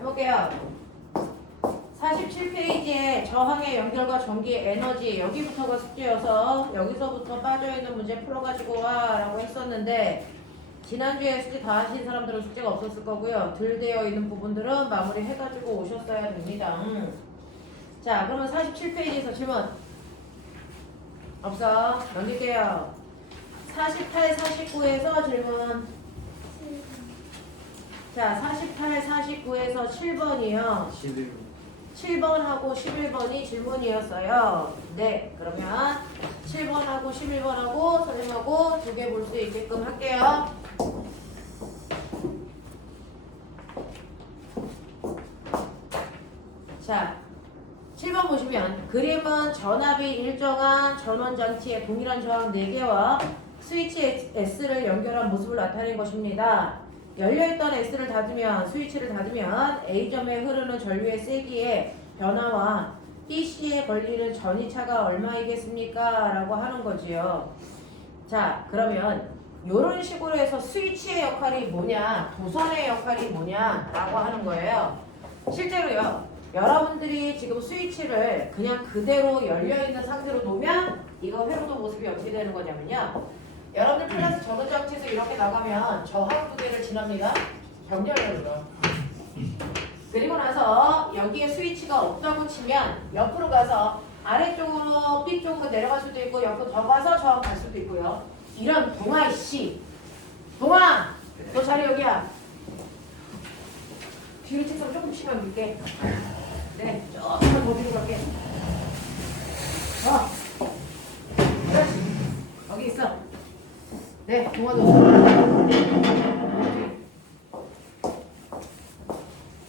해볼게요. 47페이지에 저항의 연결과 전기의 에너지 여기부터가 숙제여서 여기서부터 빠져있는 문제 풀어가지고 와 라고 했었는데 지난주에 숙제 다 하신 사람들은 숙제가 없었을 거고요. 덜 되어 있는 부분들은 마무리 해가지고 오셨어야 됩니다. 자, 그러면 47페이지에서 질문 없어. 넘길게요. 48, 49에서 질문. 자, 48, 49에서 7번이요. 7번하고 11번이 질문이었어요. 네, 그러면 7번하고 11번하고 선생님하고 두 개 볼 수 있게끔 할게요. 자, 7번 보시면 그림은 전압이 일정한 전원장치에 동일한 저항 4개와 스위치 S를 연결한 모습을 나타낸 것입니다. 열려있던 S를 닫으면 스위치를 닫으면 A점에 흐르는 전류의 세기의 변화와 BC에 걸리는 전이차가 얼마이겠습니까? 라고 하는 거지요. 자, 그러면 이런 식으로 해서 스위치의 역할이 뭐냐, 도선의 역할이 뭐냐 라고 하는 거예요. 실제로요, 여러분들이 지금 스위치를 그냥 그대로 열려있는 상태로 놓으면 이거 회로도 모습이 어떻게 되는 거냐면요, 여러분들 클래스 전원장치에서 이렇게 나가면 저항 두 개를 지납니다. 병렬으로. 그리고 나서 여기에 스위치가 없다고 치면 옆으로 가서 아래쪽으로 B쪽으로 내려갈 수도 있고 옆으로 더 가서 저항 갈 수도 있고요. 이런 동아 씨, 동아, 너 자리 여기야. 뒤로 책상 조금씩만 밀게. 네, 조금만 더 뒤로 갈게. 그렇지. 여기 있어. 네, 동아도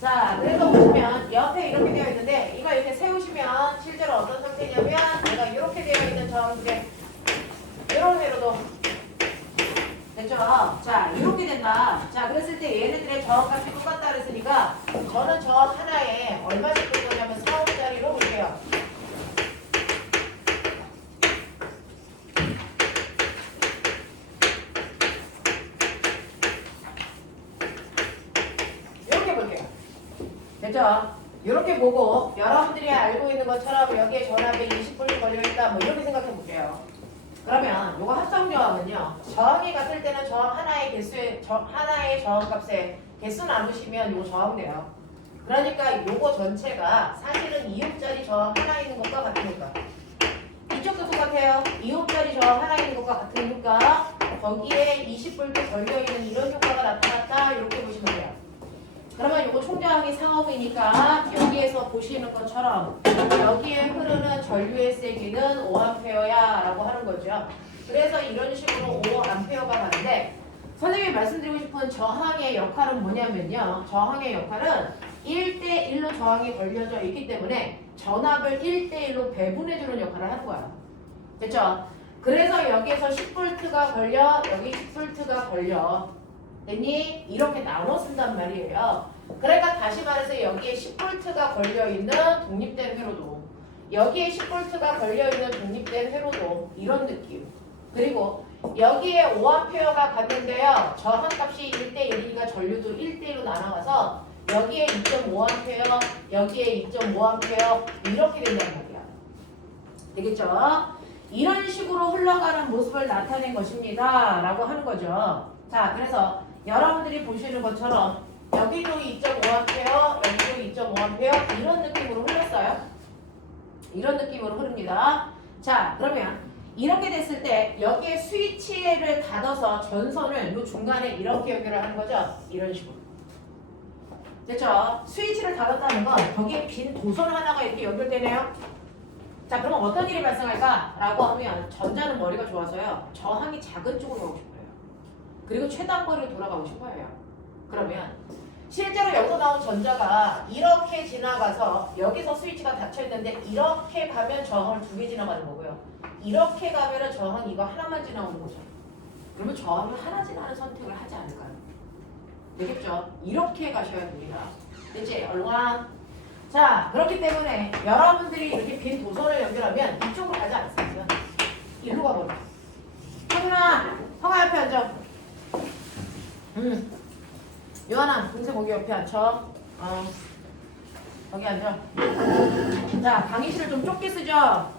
자, 그래서 보시면 옆에 이렇게 되어 있는데 이거 이렇게 세우시면 실제로 어떤 상태냐면 내가 이렇게 되어 있는 저항들에 이런 회로도 됐죠? 자, 이렇게 된다. 자, 그랬을 때 얘네들의 저항값이 똑같다 그랬으니까 저는 저항 하나에 얼마씩 줄 거냐면 4억짜리로 볼게요. 됐죠? 이렇게 보고 여러분들이 알고 있는 것처럼 여기에 전압이 20V 걸려있다 뭐 이렇게 생각해 볼게요. 그러면 이거 합성저항은요, 저항이 같을 때는 저항 하나의 개수의 하나의 저항값에 개수 나누시면 이거 저항돼요. 그러니까 이거 전체가 사실은 2옵짜리 저항 하나 있는 것과 같으니까 이쪽도 똑같아요. 2옵짜리 저항 하나 있는 것과 같으니까 거기에 20V 걸려있는 이런 효과가 나타났다 이렇게 보시면 돼요. 그러면 이거 총저항이 4옴이니까 여기에서 보시는 것처럼 여기에 흐르는 전류의 세기는 5A야 라고 하는 거죠. 그래서 이런 식으로 5A가 가는데 선생님이 말씀드리고 싶은 저항의 역할은 뭐냐면요, 저항의 역할은 1대1로 저항이 걸려져 있기 때문에 전압을 1대1로 배분해주는 역할을 하는 거야. 됐죠? 그래서 여기에서 10V가 걸려, 여기 10V가 걸려. 됐니? 이렇게 나눠 쓴단 말이에요. 그러니까 다시 말해서 여기에 10V가 걸려있는 독립된 회로도, 여기에 10V가 걸려있는 독립된 회로도 이런 느낌. 그리고 여기에 5A가 갔는데요, 저항값이 1대1이니까 전류도 1대1로 나눠가서 여기에 2.5A, 여기에 2.5A 이렇게 된단 말이야. 되겠죠? 이런 식으로 흘러가는 모습을 나타낸 것입니다 라고 하는 거죠. 자, 그래서 여러분들이 보시는 것처럼 여기도 2.5A, 여기도 2.5A 이런 느낌으로 흘렀어요. 이런 느낌으로 흐릅니다. 자, 그러면 이렇게 됐을 때 여기에 스위치를 닫아서 전선을 이 중간에 이렇게 연결을 하는 거죠. 이런 식으로. 됐죠? 스위치를 닫았다는 건 거기에 빈 도선 하나가 이렇게 연결되네요. 자, 그러면 어떤 일이 발생할까? 라고 하면 전자는 머리가 좋아서요, 저항이 작은 쪽으로 가고 싶어요. 그리고 최단거리로 돌아가고 싶어요. 그러면 실제로 여기서 나온 전자가 이렇게 지나가서 여기서 스위치가 닫혀있는데 이렇게 가면 저항을 2개 지나가는 거고요. 이렇게 가면 저항 이거 하나만 지나오는 거죠. 그러면 저항을 하나 지나는 선택을 하지 않을까요? 되겠죠? 이렇게 가셔야 됩니다. 됐지? 얼마? 자, 그렇기 때문에 여러분들이 이렇게 빈 도선을 연결하면 이쪽으로 가지 않습니다. 일로 가버려. 성윤아, 성아 옆에 앉아. 요한아, 동생 거기 옆에 앉혀. 거기 앉아. 자, 강의실을 좀 좁게 쓰죠?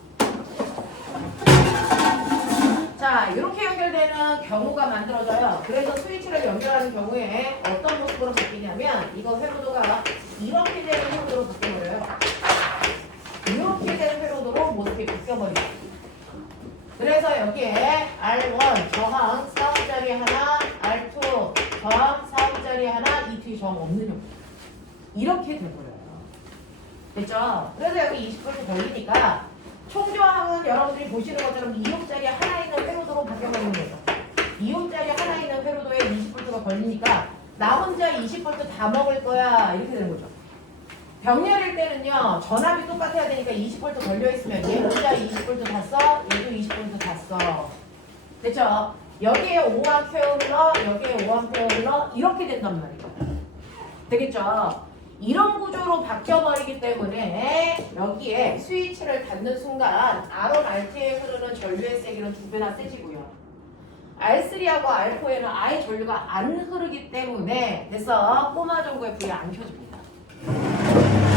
자, 이렇게 연결되는 경우가 만들어져요. 그래서 스위치를 연결하는 경우에 어떤 모습으로 바뀌냐면 이거 회로도가 이렇게 되는 회로도로 바뀌어버려요. 이렇게 되는 회로도로 모습이 바뀌어버리죠. 그래서 여기에 R1 저항 4원짜리 하나, R2 저항 4원짜리 하나, 이 뒤에 저항 없는 형 이렇게 돼버려요. 됐죠? 그래서 여기 20V 걸리니까 총저항은 여러분들이 보시는 것처럼 2홈짜리 하나 있는 회로도로 바뀌어버리는 거죠. 2홈짜리 하나 있는 회로도에 20V가 걸리니까 나 혼자 20V 다 먹을 거야 이렇게 되는 거죠. 병렬일 때는요 전압이 똑같아야 되니까 20V 걸려있으면 얘 혼자 20V 다 써, 얘도 20V 다 써. 됐죠? 여기에 5A 흘러, 여기에 5A 흘러 이렇게 된단 말이에요. 되겠죠? 이런 구조로 바뀌어버리기 때문에 여기에 스위치를 닫는 순간 R1, R2에 흐르는 전류의 세기는 2배나 세지고요. R3하고 R4에는 아예 전류가 안 흐르기 때문에 그래서 꼬마 전구에 불이 안 켜집니다.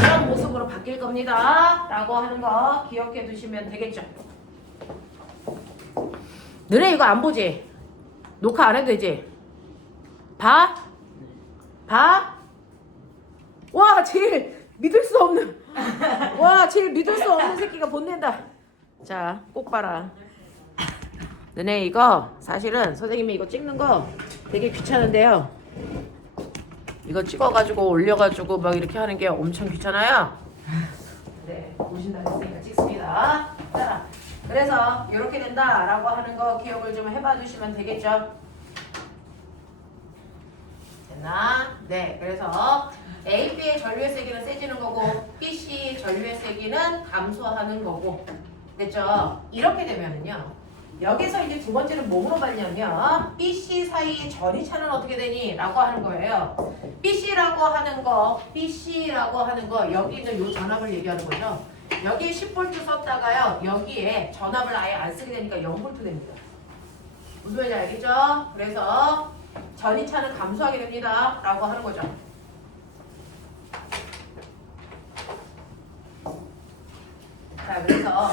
이런 모습으로 바뀔 겁니다. 라고 하는 거 기억해 두시면 되겠죠. 너네 이거 안 보지? 녹화 안 해도 되지? 봐? 봐? 와 제일 믿을 수 없는 제일 믿을 수 없는 새끼가 본낸다. 자, 꼭 봐라. 너네 이거 사실은 선생님이 이거 찍는 거 되게 귀찮은데요. 이거 찍어가지고 올려가지고 막 이렇게 하는 게 엄청 귀찮아요. 네, 보신다 했으니까 찍습니다. 자, 그래서 이렇게 된다라고 하는 거 기억을 좀 해봐 주시면 되겠죠. 됐나? 네, 그래서 A, B의 전류의 세기는 세지는 거고 B, C 전류의 세기는 감소하는 거고 됐죠? 이렇게 되면은요 여기서 이제 두 번째는 뭐 물어봤냐면 B, C 사이 전이차는 어떻게 되니? 라고 하는 거예요. BC라고 하는 거 여기 있는 요 전압을 얘기하는 거죠. 여기에 10V 썼다가요 여기에 전압을 아예 안 쓰게 되니까 0V 됩니다. 무슨 말인지 알겠죠? 그래서 전이차는 감소하게 됩니다 라고 하는 거죠. 자, 그래서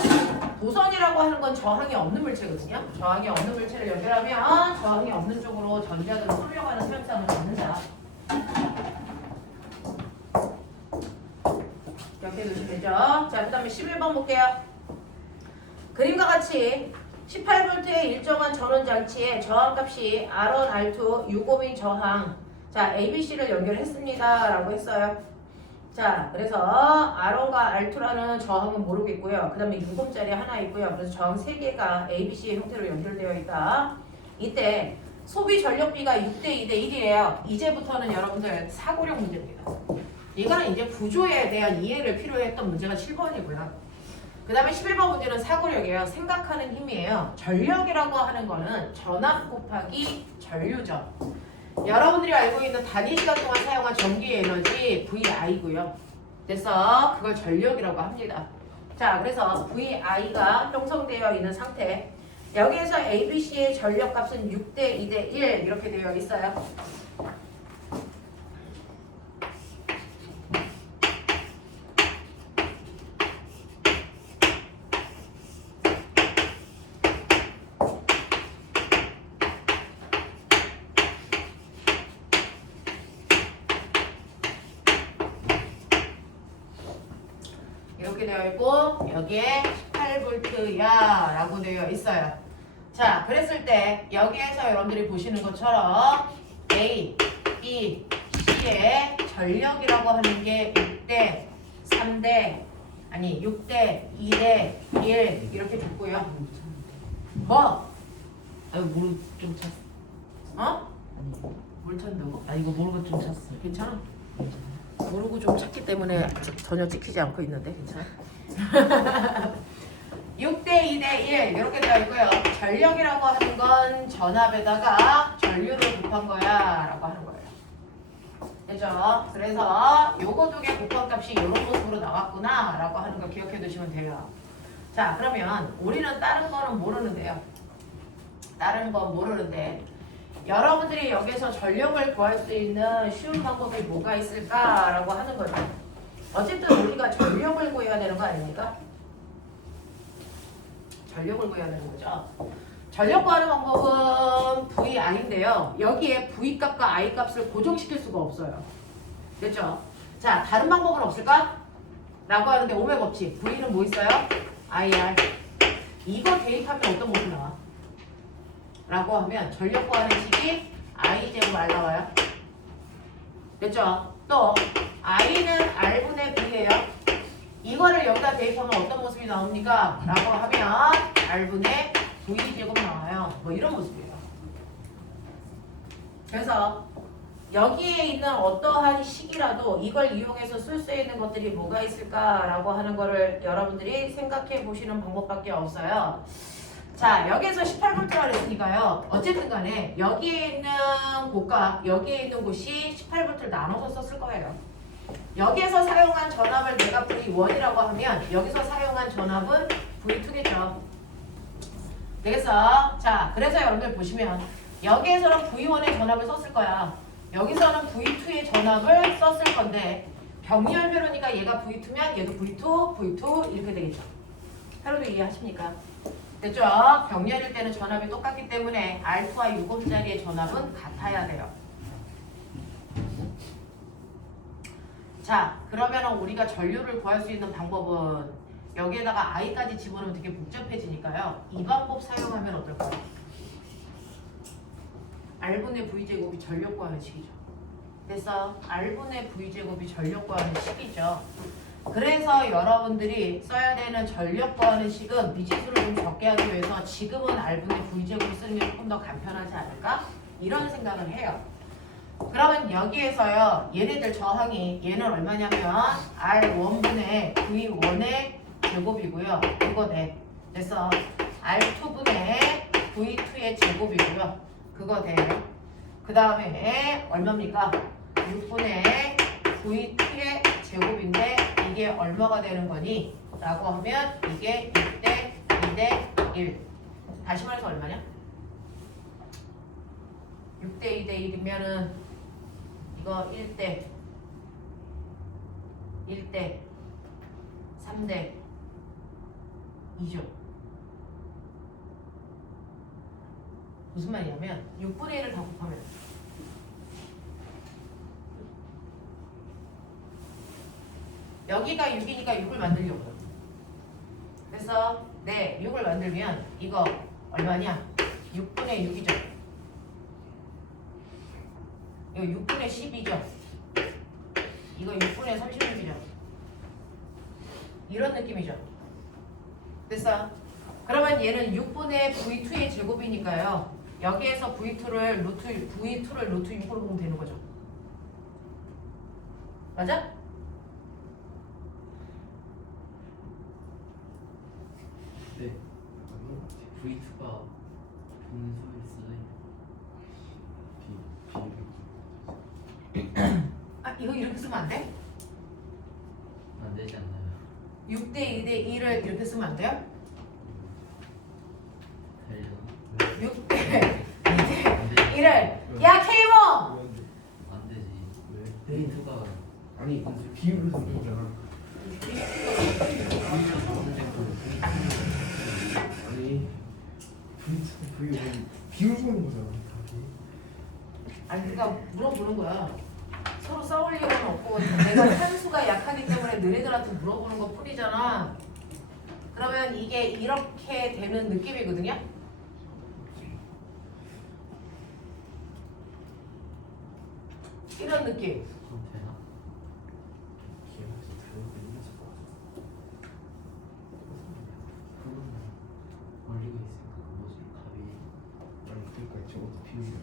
도선이라고 하는 건 저항이 없는 물체거든요. 저항이 없는 물체를 연결하면 저항이 없는 쪽으로 전자들을 쏠려가는 현상을 갖는다. 이렇게 놓으시면 되죠. 자, 그 다음에 11번 볼게요. 그림과 같이 18V의 일정한 전원 장치에 저항값이 R1, R2, 6옴인 저항 자, ABC를 연결했습니다 라고 했어요. 자, 그래서 R1과 R2라는 저항은 모르겠고요. 그 다음에 6옴짜리 하나 있고요. 그래서 저항 3개가 ABC의 형태로 연결되어 있다. 이때 소비 전력비가 6대 2대 1이에요. 이제부터는 여러분들 사고력 문제입니다. 이거는 이제 구조에 대한 이해를 필요로 했던 문제가 7번이고요. 그 다음에 11번 문제는 사고력이에요. 생각하는 힘이에요. 전력이라고 하는 거는 전압 곱하기 전류죠. 여러분들이 알고 있는 단위 시간 동안 사용한 전기 에너지 VI고요. 그래서 그걸 전력이라고 합니다. 자, 그래서 VI가 형성되어 있는 상태. 여기에서 ABC의 전력값은 6대 2대 1 이렇게 되어 있어요. 이렇게 되어 있고 여기에 18V야 라고 되어 있어요. 자, 그랬을 때 여기에서 여러분들이 보시는 것처럼 A, B, C의 전력이라고 하는 게 6대 3대 아니 6대 2대 1 이렇게 됐고요. 뭐? 아유 모르고 좀 찼어. 어? 뭘 찬다고? 아 이거 모르고 좀 찼어. 괜찮아? 모르고 좀 찼기 때문에 전혀 찍히지 않고 있는데 괜찮아? 6대 2대 1 이렇게 되어 있고요. 전력이라고 하는 건 전압에다가 전류를 곱한 거야 라고 하는 거예요. 그죠? 그래서 요거 두 개 곱한 값이 이런 모습으로 나왔구나 라고 하는 거 기억해 두시면 돼요. 자, 그러면 우리는 다른 거는 모르는데요. 다른 건 모르는데 여러분들이 여기서 전력을 구할 수 있는 쉬운 방법이 뭐가 있을까라고 하는 거죠. 어쨌든 우리가 전력을 구해야 되는 거 아닙니까? 전력을 구해야 되는 거죠. 전력 구하는 방법은 VI인데요. 여기에 V 값과 I 값을 고정시킬 수가 없어요. 됐죠? 자, 다른 방법은 없을까? 라고 하는데 오메 법칙. V는 뭐 있어요? IR. 이거 대입하면 어떤 모습이 나와? 라고 하면 전력 구하는 식이 I제곱 R 나와요. 됐죠? 또 I는 R분의 V예요. 이거를 여기다 대입하면 어떤 모습이 나옵니까? 라고 하면 R분의 V제곱 나와요. 뭐 이런 모습이에요. 그래서 여기에 있는 어떠한 식이라도 이걸 이용해서 쓸 수 있는 것들이 뭐가 있을까라고 하는 거를 여러분들이 생각해 보시는 방법밖에 없어요. 자, 여기에서 18V가 그랬으니까요. 어쨌든 간에 여기에 있는 곳과 여기에 있는 곳이 18V를 나눠서 썼을 거예요. 여기에서 사용한 전압을 내가 V1이라고 하면 여기서 사용한 전압은 V2겠죠. 되겠어? 자, 그래서 여러분들 보시면 여기에서는 V1의 전압을 썼을 거야. 여기서는 V2의 전압을 썼을 건데 병렬배로니까 얘가 V2면 얘도 V2 이렇게 되겠죠. 하루도 이해하십니까? 됐죠? 병렬일 때는 전압이 똑같기 때문에 R2와 6옴짜리의 전압은 같아야 돼요. 자, 그러면 우리가 전류를 구할 수 있는 방법은 여기에다가 I까지 집어넣으면 되게 복잡해지니까요. 이 방법 사용하면 어떨까요? R분의 V제곱이 전력 구하는 식이죠. 그래서 R분의 V제곱이 전력 구하는 식이죠. 그래서 여러분들이 써야 되는 전력 구하는 식은 미지수를 좀 적게 하기 위해서 지금은 R분의 V제곱을 쓰는 게 조금 더 간편하지 않을까? 이런 생각을 해요. 그러면 여기에서요. 얘네들 저항이 얘는 얼마냐면 R1분의 V1의 제곱이고요. 이거 돼. 그래서 R2분의 V2의 제곱이고요. 그거 돼요. 그 다음에 얼마입니까? 6분의 V2의 제곱인데 이게 얼마가 되는 거니? 라고 하면 이게 6대 2대 1. 다시 말해서 얼마냐? 6대 2대 1이면은 이거 1대 3대 2죠. 무슨 말이냐면 6분의 1을 다 곱하면 여기가 6이니까 6을 만들려고요. 그래서 6을 만들면 이거 얼마냐? 6분의 6이죠. 이거 6분의 10이죠. 이거 6분의 36이죠. 이런 느낌이죠. 됐어? 그러면 얘는 6분의 V2의 제곱이니까요. 여기에서 V2를 루트 6으로 보면 되는 거죠. 맞아? 네. V2가 분수에 쓰여 아, 이거 이렇게 쓰면 안 돼? 안 되지 않나요? 6대 2대 2를 이렇게 쓰면 안 돼요? 되려나? 6대 안 2대 되지. 1을 야 케이모! 안 되지. 왜? V2가 아니 비율을 쓰는 거잖아. 아니 비율 보는 거잖아. 아니 그러니까 물어보는 거야. 서로 싸울 일은 없고 내가 산수가 약하기 때문에 너희들한테 물어보는 것 뿐이잖아. 그러면 이게 이렇게 되는 느낌이거든요. 이런 느낌. 그럼 되나? 그거는 올리고 있으니까 그 뭐지? 값이 아니 그러니까 저것도 비율이야.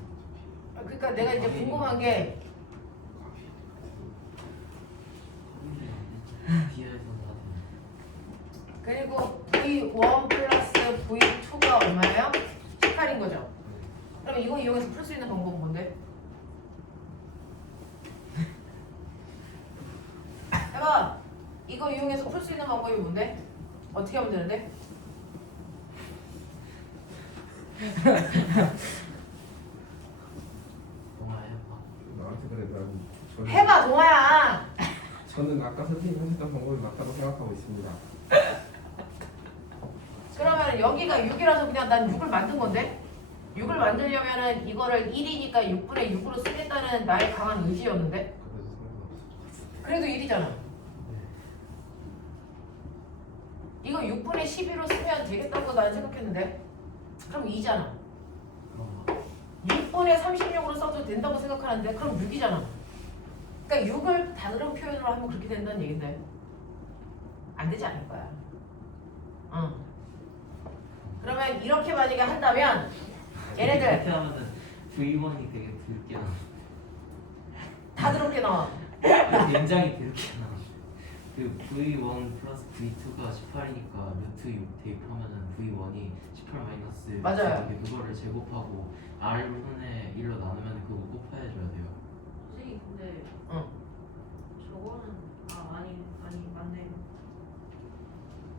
그러니까 내가 이제 궁금한 게 비율에서 나왔네. 그리고 V1 플러스 V2가 얼마예요? 18인 거죠. 그럼 이거 이용해서 풀 수 있는 방법은 뭔데? 해봐. 이거 이용해서 풀 수 있는 방법이 뭔데? 어떻게 하면 되는데? 맞아 동아야. 저는 아까 선생님 하셨던 방법이 맞다고 생각하고 있습니다. 그러면 여기가 6이라서 그냥 난 6을 만든 건데 6을 만들려면은 이거를 1이니까 6분의 6으로 쓰겠다는 나의 강한 의지였는데 그래도 상관없을 것 같습니다. 그래도 1이잖아. 이거 6분의 12로 쓰면 되겠다고 나는 생각했는데 그럼 2잖아. 그럼 6분의 36으로 써도 된다고 생각하는데 그럼 6이잖아. 그러니까 6을 다른 표현으로 하면 그렇게 된다는 얘긴데 안 되지 않을 거야. 그러면 이렇게 만약에 한다면 얘네들 이렇게 하면은 V1이 되게 붉게 나와. 다 더럽게 나와. 굉장히 붉게 나와. 그 V1 플러스 V2가 18이니까 루트 6 대입하면은 V1이 18 마이너스 맞아요. 그거를 제곱하고 R분의 1로 나누면 그거 곱해줘야 돼요. 선생님 근데 응. 저거는 아니 맞네.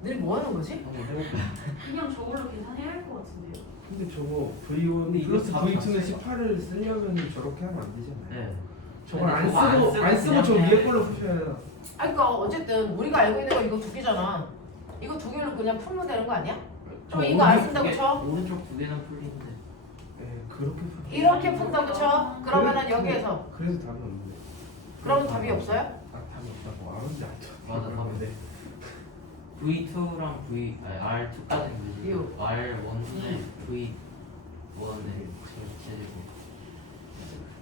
늘 뭐 하는 거지? 한번 해볼까요? 그냥 저걸로 계산해야 할 것 같은데요. 근데 저거 V1 근데 이거 플러스 답이 V2는 없어요. 18을 쓰려면 저렇게 하면 안 되잖아요. 네. 저걸 아니, 안 그거 안 쓰고 쓰고 안 쓰고 그냥 저 해야 위에 돼. 걸로 푸셔야 아니 그러니까 어쨌든 우리가 알고 있는 거 이거 두 개잖아. 이거 두 개로 그냥 풀면 되는 거 아니야? 그럼 이거 안 쓴다고 쳐? 오른쪽 두 개는 풀리는데. 네, 그렇게 푸. 이렇게 푼다고 쳐? 그러면은 여기에서 그래서 답이 없는데. 그러면 답이 없어요? 아 답이 없다고 아는데 안 쳐. 맞아, 답인데. V2랑 R2까지는 이유. R1에 V1에 제곱.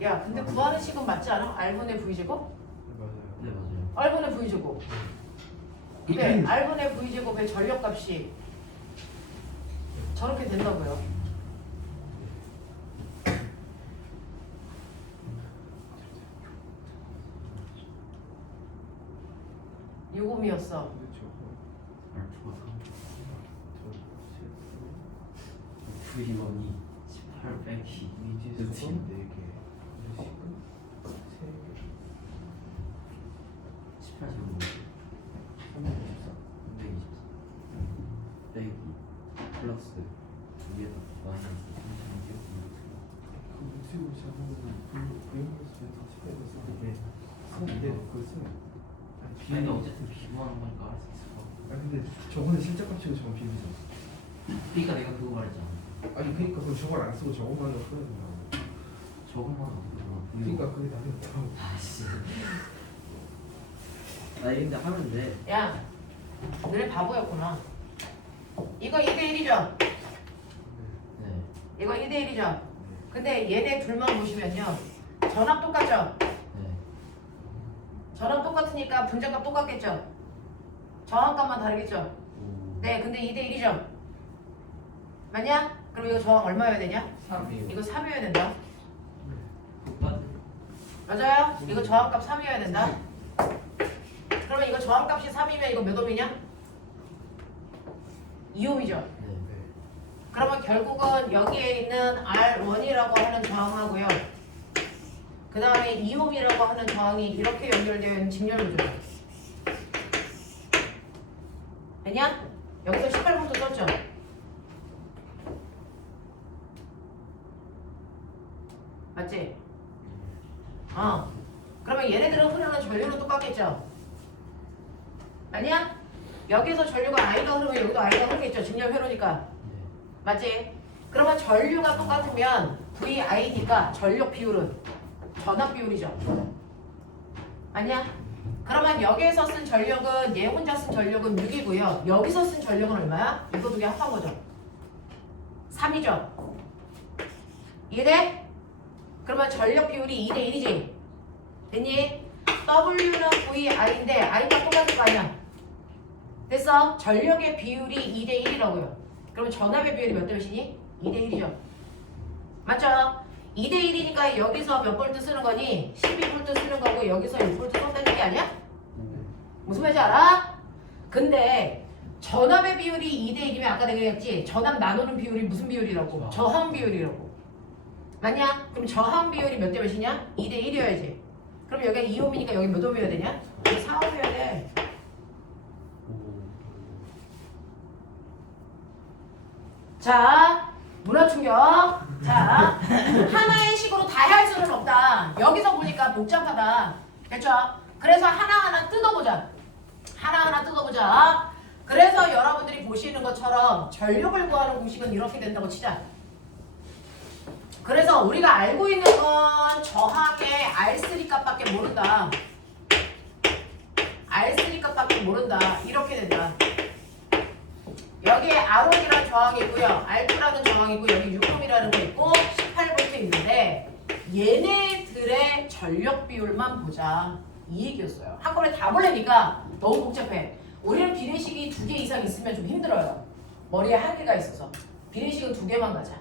야 근데 구하는 식은 맞지 않아? R분의 V제곱? 맞아요. 네 맞아요. R분의 V제곱. 근데 R분의 V제곱의 전력값이 저렇게 된다고요. 요금이었어. 근데 저거 R2가 3. 저 V1이 18 빼기 이제 루트 저거 4개. 18 제곱 324. 124 빼기 플러스 위에다 마이너스 36 그 루트로 시작하면 V++다 집에서 이게 쓰는데 그걸 쓰면 근데 어쨌든 비교하는 거니까 알 수 있을 것 같아. 아 근데 저거는 실제값이고 저건 비비잖아. 그러니까 내가 그거 말했잖아. 아니 그러니까 그럼 저걸 안 쓰고 저것만으로 풀어야 된다고. 저것만 어떻게 그러니까 그게 답이 없다고. 아씨. 아니 근데 하면 돼. 야, 너네 바보였구나. 이거 2대1이죠? 네. 이거 2대1이죠? 근데 얘네 둘만 보시면요. 전압 똑같죠? 네. 전압 똑같으니까 분자값 똑같겠죠? 저항값만 다르겠죠? 오. 네, 근데 2대1이죠? 맞냐? 그럼 이거 저항 얼마여야 되냐? 3이요. 이거 3이어야 된다. 똑같은. 맞아요? 이거 저항값 3이어야 된다. 그러면 이거 저항값이 3이면 이거 몇 옴이냐? 2옴이죠? 네. 그러면 결국은 여기에 있는 R1이라고 하는 저항하고요. 그 다음에 2옴이라고 하는 저항이 이렇게 연결되어 있는 직렬구조죠. 됐냐? 여기서 18볼트 썼죠? 맞지? 그러면 얘네들은 흐르는 전류는 똑같겠죠? 아니야? 여기서 전류가 I가 흐르면 여기도 I가 흐르겠죠? 직렬 회로니까. 네. 맞지? 그러면 전류가 똑같으면 VI니까 전력 비율은 전압 비율이죠. 아니야? 그러면 여기에서 쓴 전력은 얘 혼자 쓴 전력은 6이고요. 여기서 쓴 전력은 얼마야? 이거 두 개 합한 거죠. 3이죠. 이해돼? 그러면 전력 비율이 2대 1이지. 됐니? W는 VI인데 I가 똑같을 거 아니야. 됐어? 전력의 비율이 2대 1이라고요. 그러면 전압의 비율이 몇 대 몇이니? 2대 1이죠. 맞죠? 2대 1이니까 여기서 몇 볼트 쓰는 거니? 12볼트 쓰는 거고 여기서 6볼트 썼다는 게 아니야? 무슨 말인지 알아? 근데 전압의 비율이 2대 1이면 아까 내가 얘기했지? 전압 나누는 비율이 무슨 비율이라고? 저항 비율이라고. 맞냐? 그럼 저항 비율이 몇 대 몇이냐? 2대 1이어야지. 그럼 여기가 2옴이니까 여기 몇 옴이어야 되냐? 여기 4옴이어야 돼. 오. 자, 문화 충격. 자, 하나의 식으로 다 할 수는 없다. 여기서 보니까 복잡하다. 됐죠? 그래서 하나하나 뜯어보자. 하나하나 뜯어보자. 그래서 여러분들이 보시는 것처럼 전력을 구하는 공식은 이렇게 된다고 치자. 그래서 우리가 알고 있는 건 저항의 R3 값밖에 모른다. R3 값밖에 모른다. 이렇게 된다. 여기에 R1이라는 저항이 있고요. R2라는 저항이 있고 여기 6옴이라는 거 있고 18V 있는데 얘네들의 전력 비율만 보자. 이 얘기였어요. 한꺼번에 다 보려니까 너무 복잡해. 우리는 비례식이 2개 이상 있으면 좀 힘들어요. 머리에 한 개가 있어서. 비례식은 2개만 가자.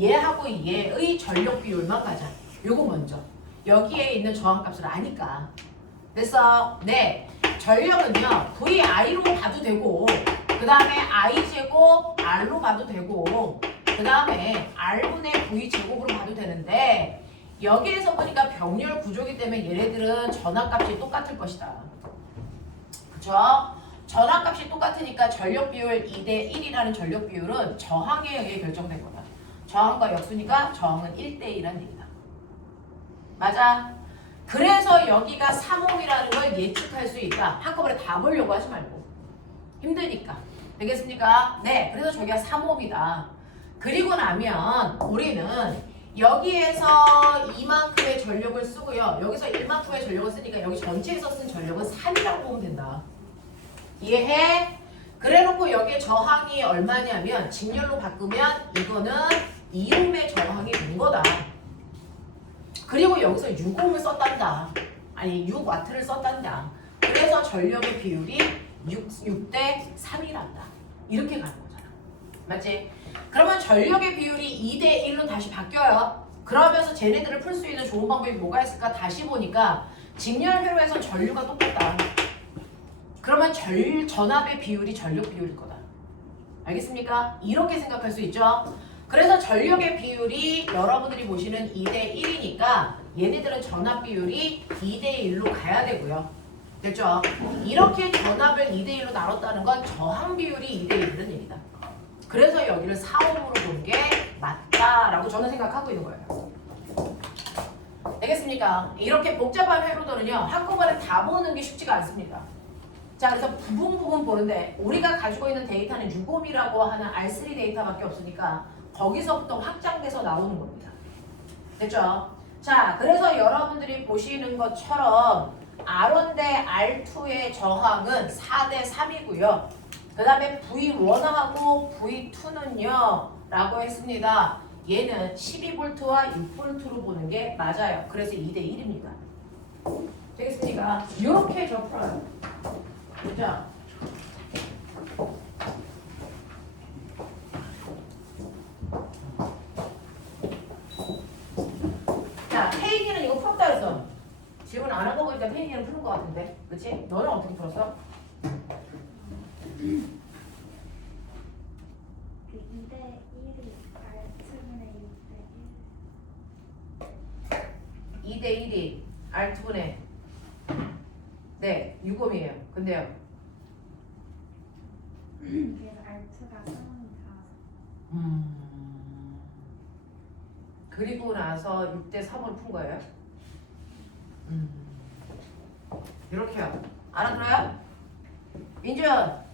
얘하고 얘의 전력 비율만 가자. 요거 먼저. 여기에 있는 저항값을 아니까. 됐어? 네. 전력은요. VI로 봐도 되고 그 다음에 I제곱 R로 봐도 되고 그 다음에 R분의 V제곱으로 봐도 되는데 여기에서 보니까 병렬 구조기 때문에 얘네들은 전압값이 똑같을 것이다. 그쵸? 전압값이 똑같으니까 전력 비율 2대 1이라는 전력 비율은 저항에 의해 결정된 거다. 저항과 역수니까 저항은 1대 1이라는 얘기다. 맞아? 그래서 여기가 3옴이라는 걸 예측할 수 있다. 한꺼번에 다 보려고 하지 말고. 힘드니까. 되겠습니까? 네. 그래서 저기가 3옴이다. 그리고 나면 우리는 여기에서 이만큼의 전력을 쓰고요. 여기서 1만큼의 전력을 쓰니까 여기 전체에서 쓴 전력은 3이라고 보면 된다. 이해해? 그래놓고 여기에 저항이 얼마냐면 직렬로 바꾸면 이거는 2옴의 저항이 된 거다. 그리고 여기서 6옴을 썼단다. 아니 6와트를 썼단다. 그래서 전력의 비율이 6대 3이란다. 이렇게 가는 거잖아. 맞지? 그러면 전력의 비율이 2대 1로 다시 바뀌어요. 그러면서 쟤네들을 풀 수 있는 좋은 방법이 뭐가 있을까? 다시 보니까 직렬회로에서 전류가 똑같다. 그러면 전압의 비율이 전력 비율일 거다. 알겠습니까? 이렇게 생각할 수 있죠. 그래서 전력의 비율이 여러분들이 보시는 2대 1이니까 얘네들은 전압 비율이 2대 1로 가야 되고요. 됐죠? 이렇게 전압을 2대 1로 나눴다는 건 저항 비율이 2대 1이라는 얘기다. 그래서 여기를 4옴으로 보는 게 맞다라고 저는 생각하고 있는 거예요. 되겠습니까? 이렇게 복잡한 회로도는요. 한꺼번에 다 보는 게 쉽지가 않습니다. 자, 그래서 부분 보는데 우리가 가지고 있는 데이터는 6옴이라고 하는 R3 데이터밖에 없으니까 거기서부터 확장돼서 나오는 겁니다. 됐죠? 자, 그래서 여러분들이 보시는 것처럼 R1 대 R2의 저항은 4대 3이고요. 그 다음에 V1하고 V2는요 라고 했습니다. 얘는 12V와 6V로 보는 게 맞아요. 그래서 2대 1입니다. 되겠습니까? 이렇게 저 풀어요. 그죠? 자, 페이지는 이거 풀었다 그랬어. 질문 안 한 거 보니까 페이지는 푸는 거 같은데. 그치? 너는 어떻게 풀었어? 그 2대 1이 R분의 6대 1. 2대 1이 R2분의 네, 6옴이에요. 근데요. 그래서 R2가 3이 다. 그리고 나서 6대 3으로 푼 거예요. 이렇게요. 알아들어요? 민준,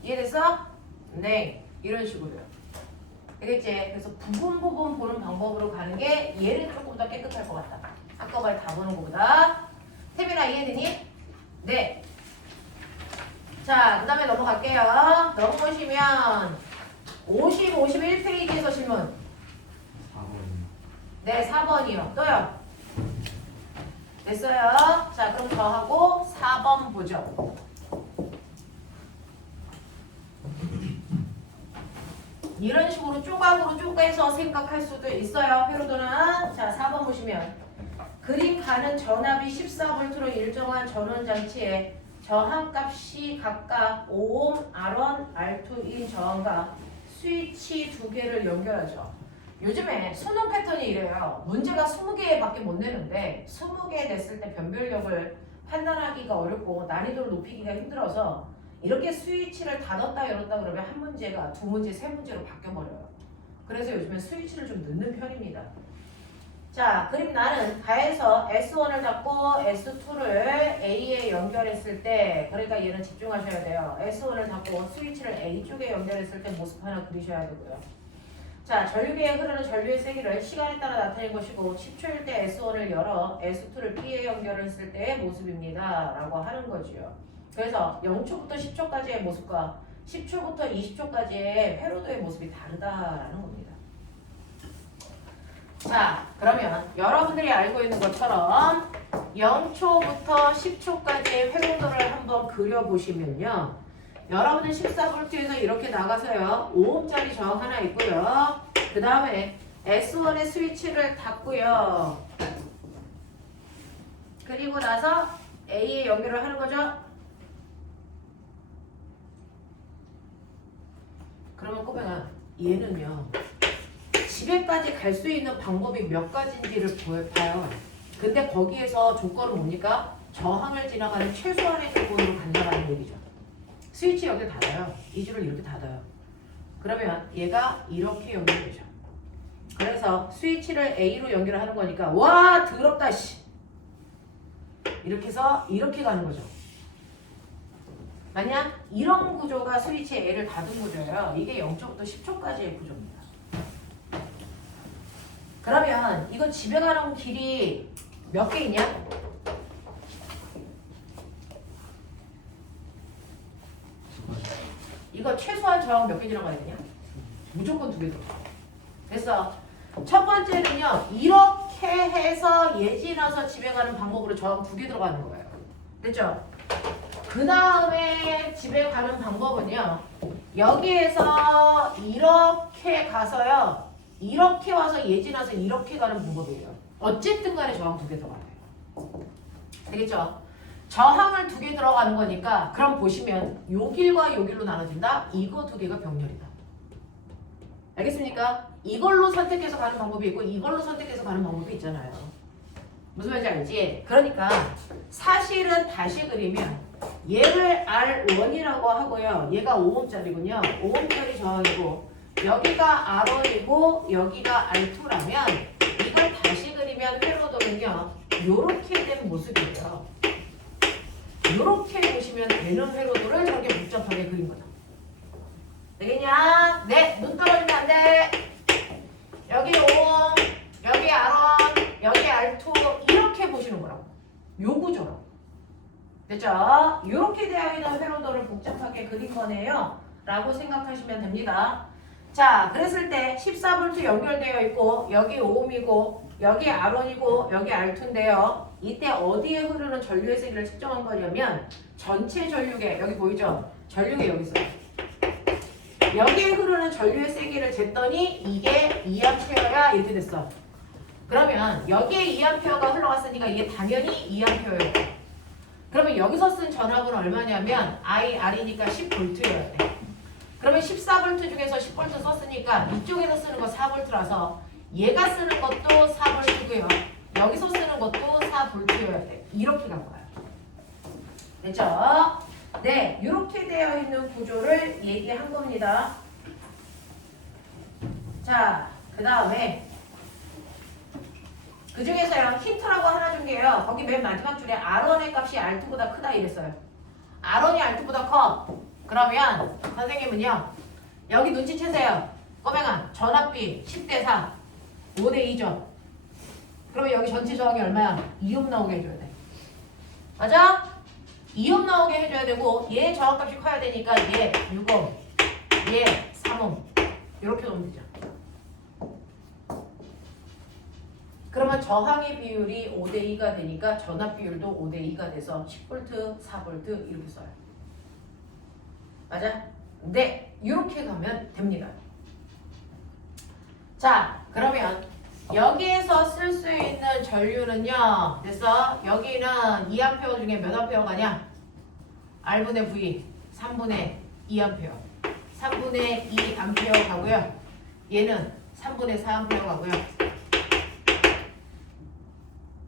이해됐어? 네, 이런 식으로요. 되겠지? 그래서 부분 보는 방법으로 가는 게 얘는 조금 더 깨끗할 것 같다. 한꺼번에 다 보는 것보다. 태빈아, 이해되니? 네. 자, 그 다음에 넘어갈게요. 넘어오시면 50, 51페이지에서 질문. 4번. 네, 4번이요. 또요. 됐어요. 자, 그럼 저하고 4번 보죠. 이런 식으로 조각으로 쪼개서 생각할 수도 있어요. 회로도는. 자, 4번 보시면 그림 가는 전압이 14V로 일정한 전원장치에 저항값이 각각 5옴, R1, R2인 저항과 스위치 2개를 연결하죠. 요즘에 수능 패턴이 이래요. 문제가 20개밖에 못 내는데 20개 냈을 때 변별력을 판단하기가 어렵고 난이도를 높이기가 힘들어서 이렇게 스위치를 닫았다 열었다 그러면 한 문제가 2문제, 3문제로 바뀌어버려요. 그래서 요즘엔 스위치를 좀 넣는 편입니다. 자, 그럼 나는 가에서 S1을 잡고 S2를 A에 연결했을 때, 그러니까 얘는 집중하셔야 돼요. S1을 잡고 스위치를 A 쪽에 연결했을 때 모습 하나 그리셔야 되고요. 자, 전류계에 흐르는 전류의 세기를 시간에 따라 나타낸 것이고 10초일 때 S1을 열어 S2를 B에 연결했을 때의 모습입니다. 라고 하는 거지요. 그래서 0초부터 10초까지의 모습과 10초부터 20초까지의 회로도의 모습이 다르다라는 겁니다. 자, 그러면 여러분들이 알고 있는 것처럼 0초부터 10초까지의 회로도를 한번 그려보시면요. 여러분은 14V에서 이렇게 나가서요. 5oh짜리 저항 하나 있고요. 그 다음에 S1의 스위치를 닫고요. 그리고 나서 A에 연결을 하는 거죠. 그러면 꼬맹아, 얘는요. 집에까지 갈 수 있는 방법이 몇 가지인지를 봐요. 근데 거기에서 조건은 뭡니까? 저항을 지나가는 최소한의 조건으로 간다는 얘기죠. 스위치 여기 닫아요. 이 줄을 이렇게 닫아요. 그러면 얘가 이렇게 연결되죠. 그래서 스위치를 A로 연결하는 거니까 와 더럽다 씨. 이렇게 해서 이렇게 가는 거죠. 만약 이런 구조가 스위치 A를 닫은 구조예요. 이게 0초부터 10초까지의 구조입니다. 그러면 이거 집에 가는 길이 몇 개 있냐? 이거 최소한 저항 몇 개 지나가야 되냐? 무조건 2개 들어가. 그래서 첫 번째는요. 이렇게 해서 얘 지나서 집에 가는 방법으로 저항 2개 들어가는 거예요. 됐죠? 그 다음에 집에 가는 방법은요. 여기에서 이렇게 가서요. 이렇게 와서 얘 지나서 이렇게 가는 방법이에요. 어쨌든 간에 저항 2개 들어가야 돼요. 되겠죠? 저항을 2개 들어가는 거니까 그럼 보시면 요 길과 요 길로 나눠진다? 이거 2개가 병렬이다. 알겠습니까? 이걸로 선택해서 가는 방법이 있고 이걸로 선택해서 가는 방법이 있잖아요. 무슨 말인지 알지? 그러니까 사실은 다시 그리면 얘를 R1이라고 하고요. 얘가 5oh짜리군요. 5oh짜리 저항이고 여기가 R1이고 여기가 R2라면 이걸 다시 그리면 회로도는요. 요렇게 된 모습이에요. 요렇게 보시면 되는 회로도를 저렇게 복잡하게 그린 거죠. 되겠냐? 네, 눈 떨어지면 안 돼. 여기 5, 여기 R1, 여기 R2 이렇게 보시는 거라고. 요 구조로. 됐죠? 요렇게 되어 있는 회로도를 복잡하게 그린 거네요. 라고 생각하시면 됩니다. 자, 그랬을 때 14V 연결되어 있고 여기 5ohm이고 여기 R1이고 여기 R2인데요. 이때 어디에 흐르는 전류의 세기를 측정한 거냐면 전체 전류계 여기 보이죠? 전류계 여기 있어요. 여기에 흐르는 전류의 세기를 쟀더니 이게 2A야 이렇게 됐어. 그러면 여기에 2A가 흘러갔으니까 이게 당연히 2A예요. 그러면 여기서 쓴 전압은 얼마냐면 IR이니까 10V여야 돼. 그러면 14V 중에서 10V 썼으니까 이쪽에서 쓰는 거 4V라서 얘가 쓰는 것도 4V고요. 여기서 쓰는 것도 4V여야 돼. 이렇게 간 거야. 됐죠? 네, 이렇게 되어 있는 구조를 얘기한 겁니다. 자, 그 다음에 그 중에서요 힌트라고 하나 준 게요. 거기 맨 마지막 줄에 R1의 값이 R2보다 크다 이랬어요. R1이 R2보다 커. 그러면 선생님은요. 여기 눈치채세요. 꼬맹아 전압비 10대4 5대2죠. 그러면 여기 전체 저항이 얼마야? 2옴 나오게 해줘야 돼. 맞아? 2옴 나오게 해줘야 되고 얘 저항값이 커야 되니까 얘 6옴 얘 3옴 이렇게 놓으면 되죠. 그러면 저항의 비율이 5대2가 되니까 전압 비율도 5대2가 돼서 10V, 4V 이렇게 써요. 맞아? 네, 이렇게 가면 됩니다. 자, 그러면 여기에서 쓸 수 있는 전류는요. 됐어? 여기는 2A 중에 몇 A 가냐? R분의 V 3분의 2A 3분의 2A 가고요. 얘는 3분의 4A 가고요.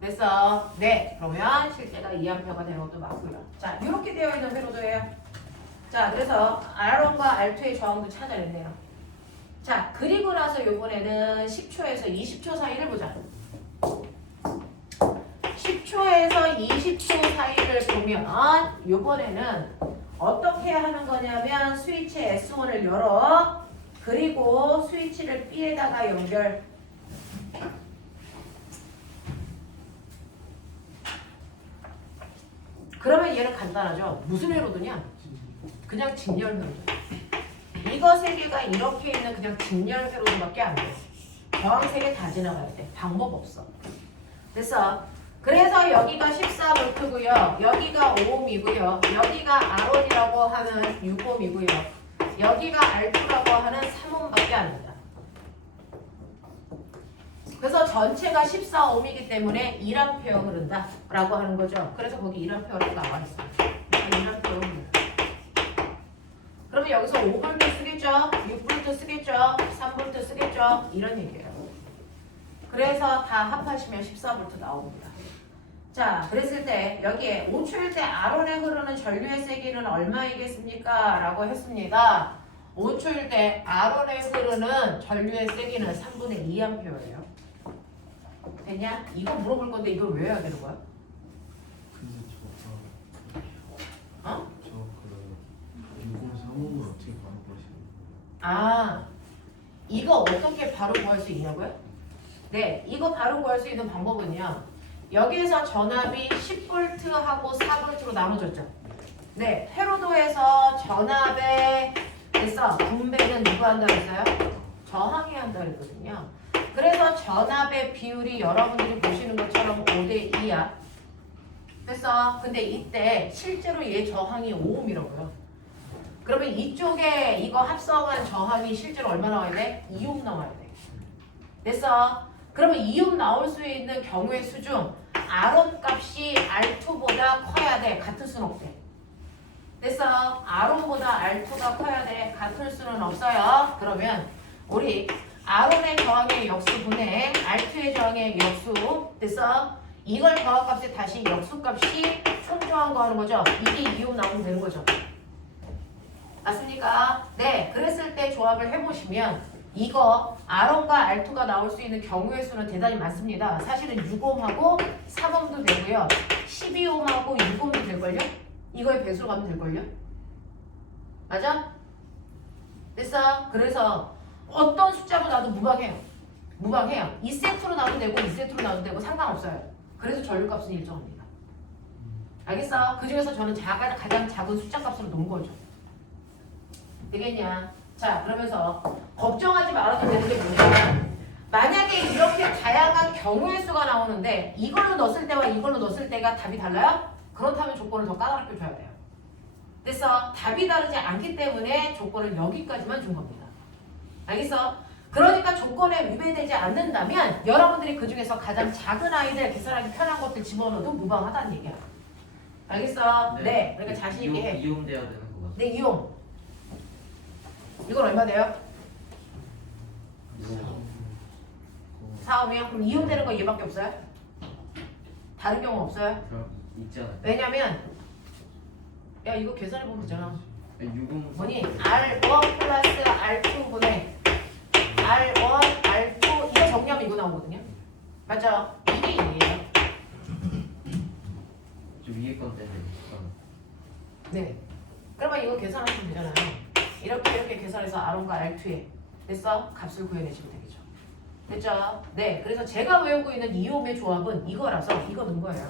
됐어? 네, 그러면 실제가 2A가 되는 것도 맞고요. 자, 이렇게 되어 있는 회로도예요. 자, 그래서 R1과 R2의 저항도 찾아냈네요. 자, 그리고 나서 이번에는 10초에서 20초 사이를 보자. 10초에서 20초 사이를 보면 이번에는 어떻게 하는 거냐면 스위치 S1을 열어. 그리고 스위치를 B에다가 연결. 그러면 얘는 간단하죠. 무슨 회로도냐? 그냥 직렬 회로도. 이거 세 개가 이렇게 있는 그냥 직렬 회로도밖에 안 돼. 저항 세 개 다 지나가야 돼. 방법 없어. 됐어. 그래서 여기가 14V고요. 여기가 5ohm이고요. 여기가 R1이라고 하는 6ohm이고요. 여기가 R2라고 하는 3ohm밖에 안 된다. 그래서 전체가 14ohm이기 때문에 1A 흐른다 라고 하는 거죠. 그래서 거기 1A라고 나와 있어요. 1A 흐른다. 그러면 여기서 5V 쓰겠죠? 6V 쓰겠죠? 3V 쓰겠죠? 이런 얘기예요. 그래서 다 합하시면 14V 나옵니다. 자, 그랬을 때 여기에 5초일 때 R1에 흐르는 전류의 세기는 얼마이겠습니까? 라고 했습니다. 5초일 때 R1에 흐르는 전류의 세기는 3분의 2A예요. 됐냐? 이거 물어볼 건데 이걸 왜 해야 되는 거야? 근데 어? 저그 603호는 어떻게 바로 보시는 아, 이거 어떻게 바로 구할 수 있냐고요? 네, 이거 바로 구할 수 있는 방법은요. 여기에서 전압이 10V하고 4V로 나눠졌죠. 네, 회로도에서 전압에 됐어. 분배는 누가 한다 그랬어요? 저항이 한다 그랬거든요. 그래서 전압의 비율이 여러분들이 보시는 것처럼 5대2야. 됐어. 근데 이때 실제로 얘 저항이 5ohm이라고요. 그러면 이쪽에 이거 합성한 저항이 실제로 얼마 나와야 돼? 2ohm 나와야 돼. 됐어. 그러면 2ohm 나올 수 있는 경우의 수 중 R1 값이 R2보다 커야 돼. 같을 수는 없대. 됐어. R1보다 R2가 커야 돼. 같을 수는 없어요. 그러면 우리 R1의 저항의 역수 분의 R2의 저항의 역수. 됐어. 이걸 저항값에 다시 역수값이 손저항 거하는 거죠. 이게 2ohm 나오면 되는 거죠. 맞습니까? 네. 그랬을 때 조합을 해보시면 이거 R1과 R2가 나올 수 있는 경우의 수는 대단히 많습니다. 사실은 6ohm하고 3ohm도 되고요. 12ohm하고 6ohm도 될걸요? 이거의 배수로 가면 될걸요? 맞아? 됐어? 그래서 어떤 숫자로 나도 무방해요. 무방해요. 2세트로 나도 되고 2세트로 나도 되고 상관없어요. 그래서 전류값은 일정합니다. 알겠어? 그 중에서 저는 가장 작은 숫자 값으로 놓은 거죠. 되겠냐? 자, 그러면서 걱정하지 말아도 되는 게 뭐냐면 만약에 이렇게 다양한 경우의 수가 나오는데 이걸로 넣었을 때와 이걸로 넣었을 때가 답이 달라요? 그렇다면 조건을 더 까다롭게 줘야 돼요. 그래서 답이 다르지 않기 때문에 조건을 여기까지만 준 겁니다. 알겠어? 그러니까 조건에 위배되지 않는다면 여러분들이 그 중에서 가장 작은 아이들 계산하기 편한 것들 집어넣어도 무방하다는 얘기야. 알겠어? 네. 그러니까 자신 있게 해. 2옴 돼야 되는 거 같아. 네, 이용. 이건 얼마 돼요? 4ohm이요? 그럼 이용되는 거 얘밖에 없어요? 다른 경우 없어요? 그럼 있잖아. 왜냐면 야 이거 계산해보면 되잖아. 6옴 뭐니? R1 플러스 R2분의 R1, R2 이거 정리하면 이거 나오거든요. 맞죠? 이게 1이에요. 저 위에 건 때문에. 네. 그러면 이거 계산하시면 되잖아요. 이렇게 계산해서 R1과 R2에 됐어? 값을 구해내시면 되겠죠. 됐죠? 네. 그래서 제가 외우고 있는 2ohm의 조합은 이거라서 이거 넣은 거예요.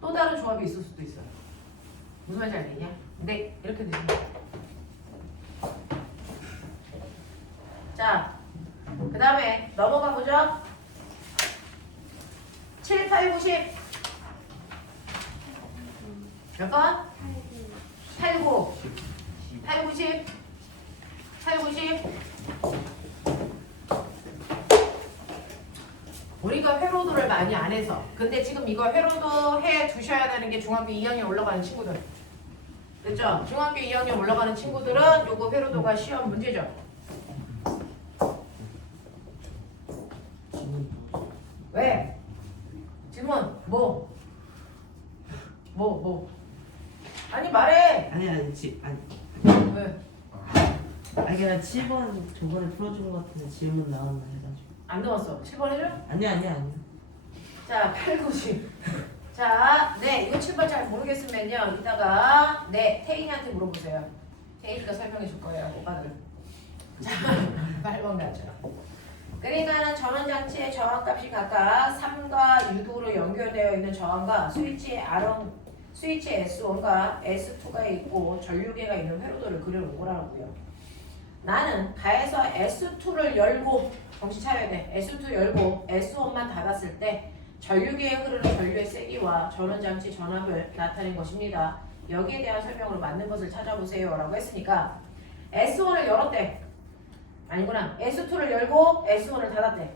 또 다른 조합이 있을 수도 있어요. 무슨 말인지 알겠냐? 네. 이렇게 되시면 돼요. 자, 그 다음에 넘어가 보죠. 7, 8, 90 몇 번? 8, 9 8, 90 8, 90 우리가 회로도를 많이 안 해서 근데 지금 이거 회로도 해 두셔야 되는 게 중학교 2학년 올라가는 친구들 됐죠? 중학교 2학년 올라가는 친구들은 요거 회로도가 시험 문제죠. 왜? 질문 뭐? 아니 말해. 아니 왜? 아니 그냥 7번 저번에 풀어준 것 같은데 질문 나왔나 해가지고. 안 넣었어. 7번 해줘? 아니야. 자, 8, 90. 자, 네, 이거 7번 잘 모르겠으면요. 이따가 네, 태인이한테 물어보세요. 태인이가 설명해 줄 거예요, 오빠들. 자, 8번 가죠. 그러니까는 전원장치의 저항값이 각각 3과 유도로 연결되어 있는 저항과 스위치 S1과 S2가 있고 전류계가 있는 회로도를 그려놓은 거라고요. 나는 가에서 S2를 열고 정신 차려야 돼. S2 열고 S1만 닫았을 때 전류계에 흐르는 전류의 세기와 전원장치 전압을 나타낸 것입니다. 여기에 대한 설명으로 맞는 것을 찾아보세요 라고 했으니까 S1을 열었대. 아니구나. S2를 열고 S1을 닫았대.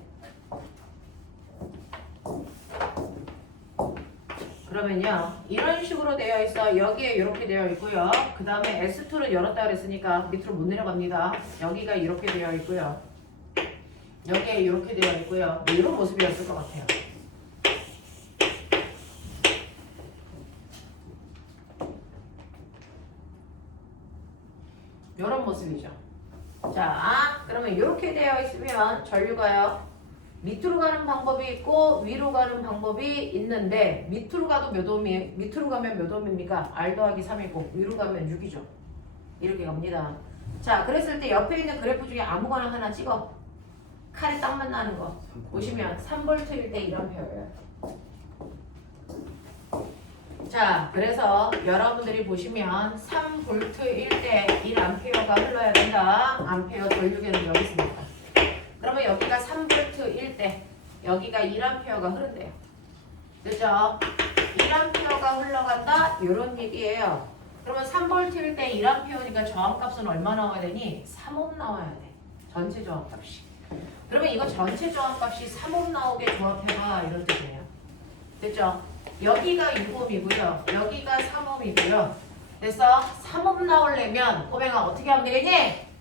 그러면요. 이런 식으로 되어 있어. 여기에 이렇게 되어 있고요. 그 다음에 S2를 열었다 그랬으니까 밑으로 못 내려갑니다. 여기가 이렇게 되어 있고요. 여기에 이렇게 되어 있고요. 뭐 이런 모습이었을 것 같아요. 이런 모습이죠. 자, 그러면 이렇게 되어 있으면 전류가요. 밑으로 가는 방법이 있고 위로 가는 방법이 있는데 밑으로 가도 밑으로 가면 몇 ohm입니까? R 더하기 3이고 위로 가면 6이죠. 이렇게 갑니다. 자, 그랬을 때 옆에 있는 그래프 중에 아무거나 하나 찍어. 칼에 딱 만나는 거. 보시면 3V일 때 1A예요. 자, 그래서 여러분들이 보시면 3V일 때 1A가 흘러야 된다. 암페어 전류계는 여기 있습니다. 그러면 여기가 3V일 때 여기가 1A가 흐른대요. 그죠? 1A가 흘러간다? 이런 얘기예요. 그러면 3V일 때 1A니까 저항값은 얼마 나와야 되니? 3옴 나와야 돼. 전체 저항값이. 그러면 이거 전체 저항값이 3옴 나오게 조합해봐 이런 뜻이에요. 됐죠? 여기가 6옴이고요. 여기가 3옴이고요. 그래서 3옴 나오려면 꼬맹아 어떻게 하면 되겠니?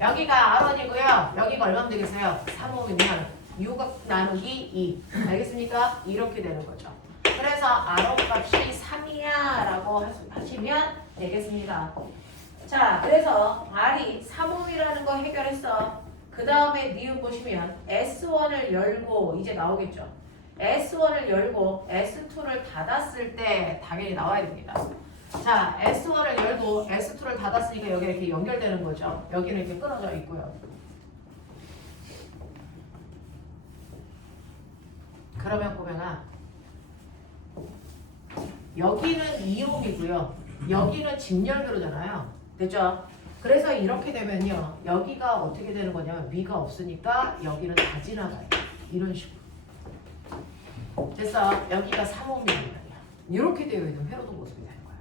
여기가 R1이고요. 여기가 얼마면 되겠어요? 3옴이면 6 나누기 2. 알겠습니까? 이렇게 되는 거죠. 그래서 R1 값이 3이야 라고 하시면 되겠습니다. 자, 그래서 R이 3옴이라는 거 해결했어. 그 다음에 니은 보시면 S1을 열고 이제 나오겠죠. S1을 열고 S2를 닫았을 때 당연히 나와야 됩니다. 자, S1을 열고 S2를 닫았으니까 여기 이렇게 연결되는 거죠. 여기는 이렇게 끊어져 있고요. 그러면 꼬맹아 여기는 2옴이고요. 여기는 직열교로잖아요. 됐죠? 그래서 이렇게 되면요. 여기가 어떻게 되는 거냐면 미가 없으니까 여기는 다 지나가요. 이런 식으로. 그래서 여기가 3옴이란 말이야. 이렇게 되어 있는 회로도 모습이 되는 거예요.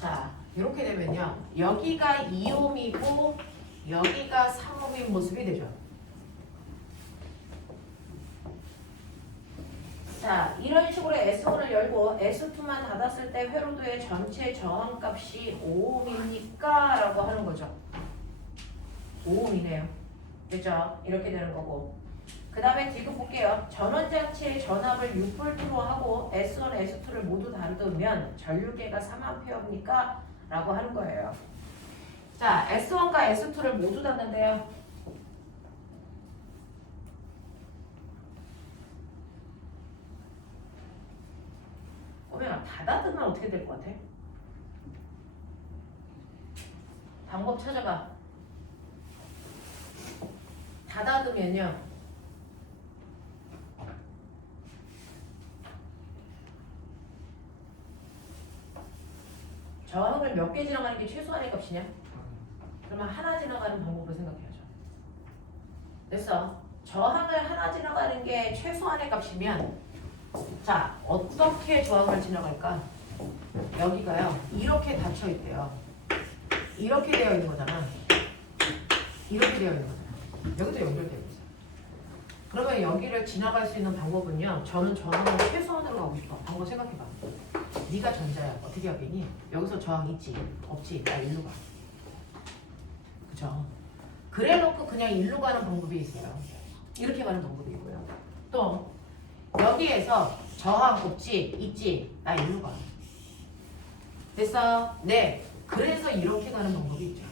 자, 이렇게 되면요. 여기가 2옴이고 여기가 3옴인 모습이 되죠. 자, 이런 식으로 S1을 열고 S2만 닫았을 때 회로도의 전체 저항값이 5ohm입니까? 라고 하는 거죠. 5ohm이네요. 됐죠? 이렇게 되는 거고. 그 다음에 지금 볼게요. 전원장치의 전압을 6V로 하고 S1, S2를 모두 닫으면 전류계가 3A입니까? 라고 하는 거예요. 자, S1과 S2를 모두 닫는데요. 다 닫으면 어떻게 될 것 같아? 방법 찾아봐. 다 닫으면요. 저항을 몇 개 지나가는 게 최소한의 값이냐? 그러면 하나 지나가는 방법을 생각해야죠. 됐어. 저항을 하나 지나가는 게 최소한의 값이면 자, 어떻게 저항을 지나갈까? 여기가요. 이렇게 닫혀 있대요. 이렇게 되어 있는 거잖아. 이렇게 되어 있는 거잖아. 여기도 연결되어 있어. 그러면 여기를 지나갈 수 있는 방법은요. 저는 저항을 최소한으로 가고 싶어. 방법 생각해봐. 네가 전자야. 어떻게 하겠니? 여기서 저항 있지? 없지? 나 일로 가. 그죠? 그래 놓고 그냥 일로 가는 방법이 있어요. 이렇게 가는 방법이고요. 또 여기에서 저항 없지 있지 나 일로 가. 됐어? 네. 그래서 이렇게 가는 방법이 있죠.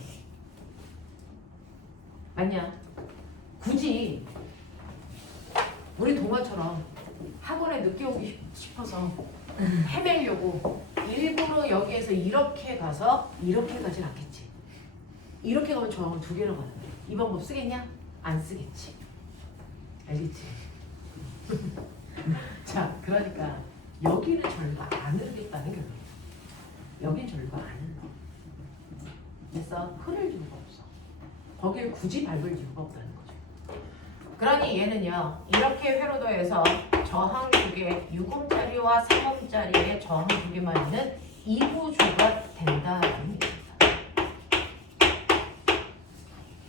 맞냐? 굳이 우리 동아처럼 학원에 늦게 오기 싶어서 헤매려고 일부러 여기에서 이렇게 가서 이렇게 가진 않겠지. 이렇게 가면 저항은 두 개로 가는 거야. 이 방법 쓰겠냐? 안 쓰겠지. 알겠지? 자, 그러니까 여기는 절과 안 흐르겠다는 결론이야. 여긴 절과 안 흘러. 그래서 흐를 이유가 없어. 거길 굳이 밟을 이유가 없다는 거죠. 그러니 얘는요. 이렇게 회로도에서 저항 두 개, 6옴짜리와 3옴짜리의 저항 두 개만 있는 이구조가 된다는 얘기입니다.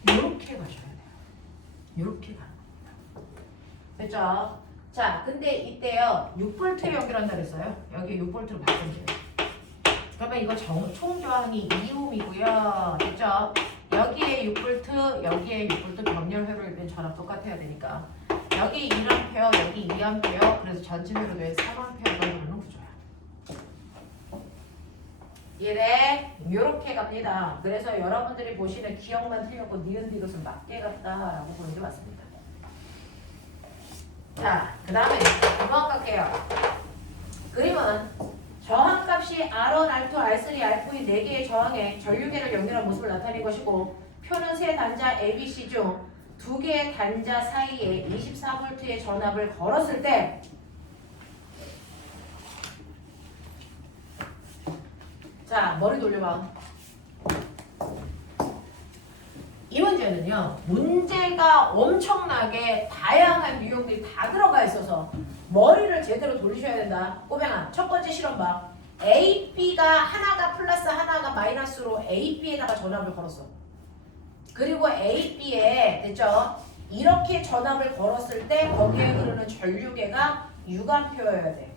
이렇게 가셔야 돼요. 이렇게 가는 겁니다. 됐죠? 자, 근데 이때요. 6V에 연결한다 그랬어요. 여기 6V로 바꾸면 돼요. 그러면 이거 총저항이 2옴이고요. 됐죠? 여기에 6V, 여기에 6V 병렬 회로이면 전압 똑같아야 되니까 여기 1A, 여기 2A, 그래서 전체 회로도에 3A가 흐르는 구조야. 이래 요렇게 갑니다. 그래서 여러분들이 보시는 기억만 틀렸고 니은 디귿은 맞게 갔다라고 보는 게 맞습니다. 자, 그 다음에 이번 갈게요. 그림은 저항값이 R1, R2, R3, R4의 4개의 저항에 전류계를 연결한 모습을 나타낸 것이고 표는 세 단자 ABC 중 2개의 단자 사이에 24V의 전압을 걸었을 때 자, 머리 돌려봐. 이 문제는요. 문제가 엄청나게 다양한 유형들이 다 들어가 있어서 머리를 제대로 돌리셔야 된다. 꼬맹아, 첫 번째 실험 봐. AB가 하나가 플러스 하나가 마이너스로 AB에다가 전압을 걸었어. 그리고 AB에 됐죠? 이렇게 전압을 걸었을 때 거기에 흐르는 전류계가 6A여야 돼.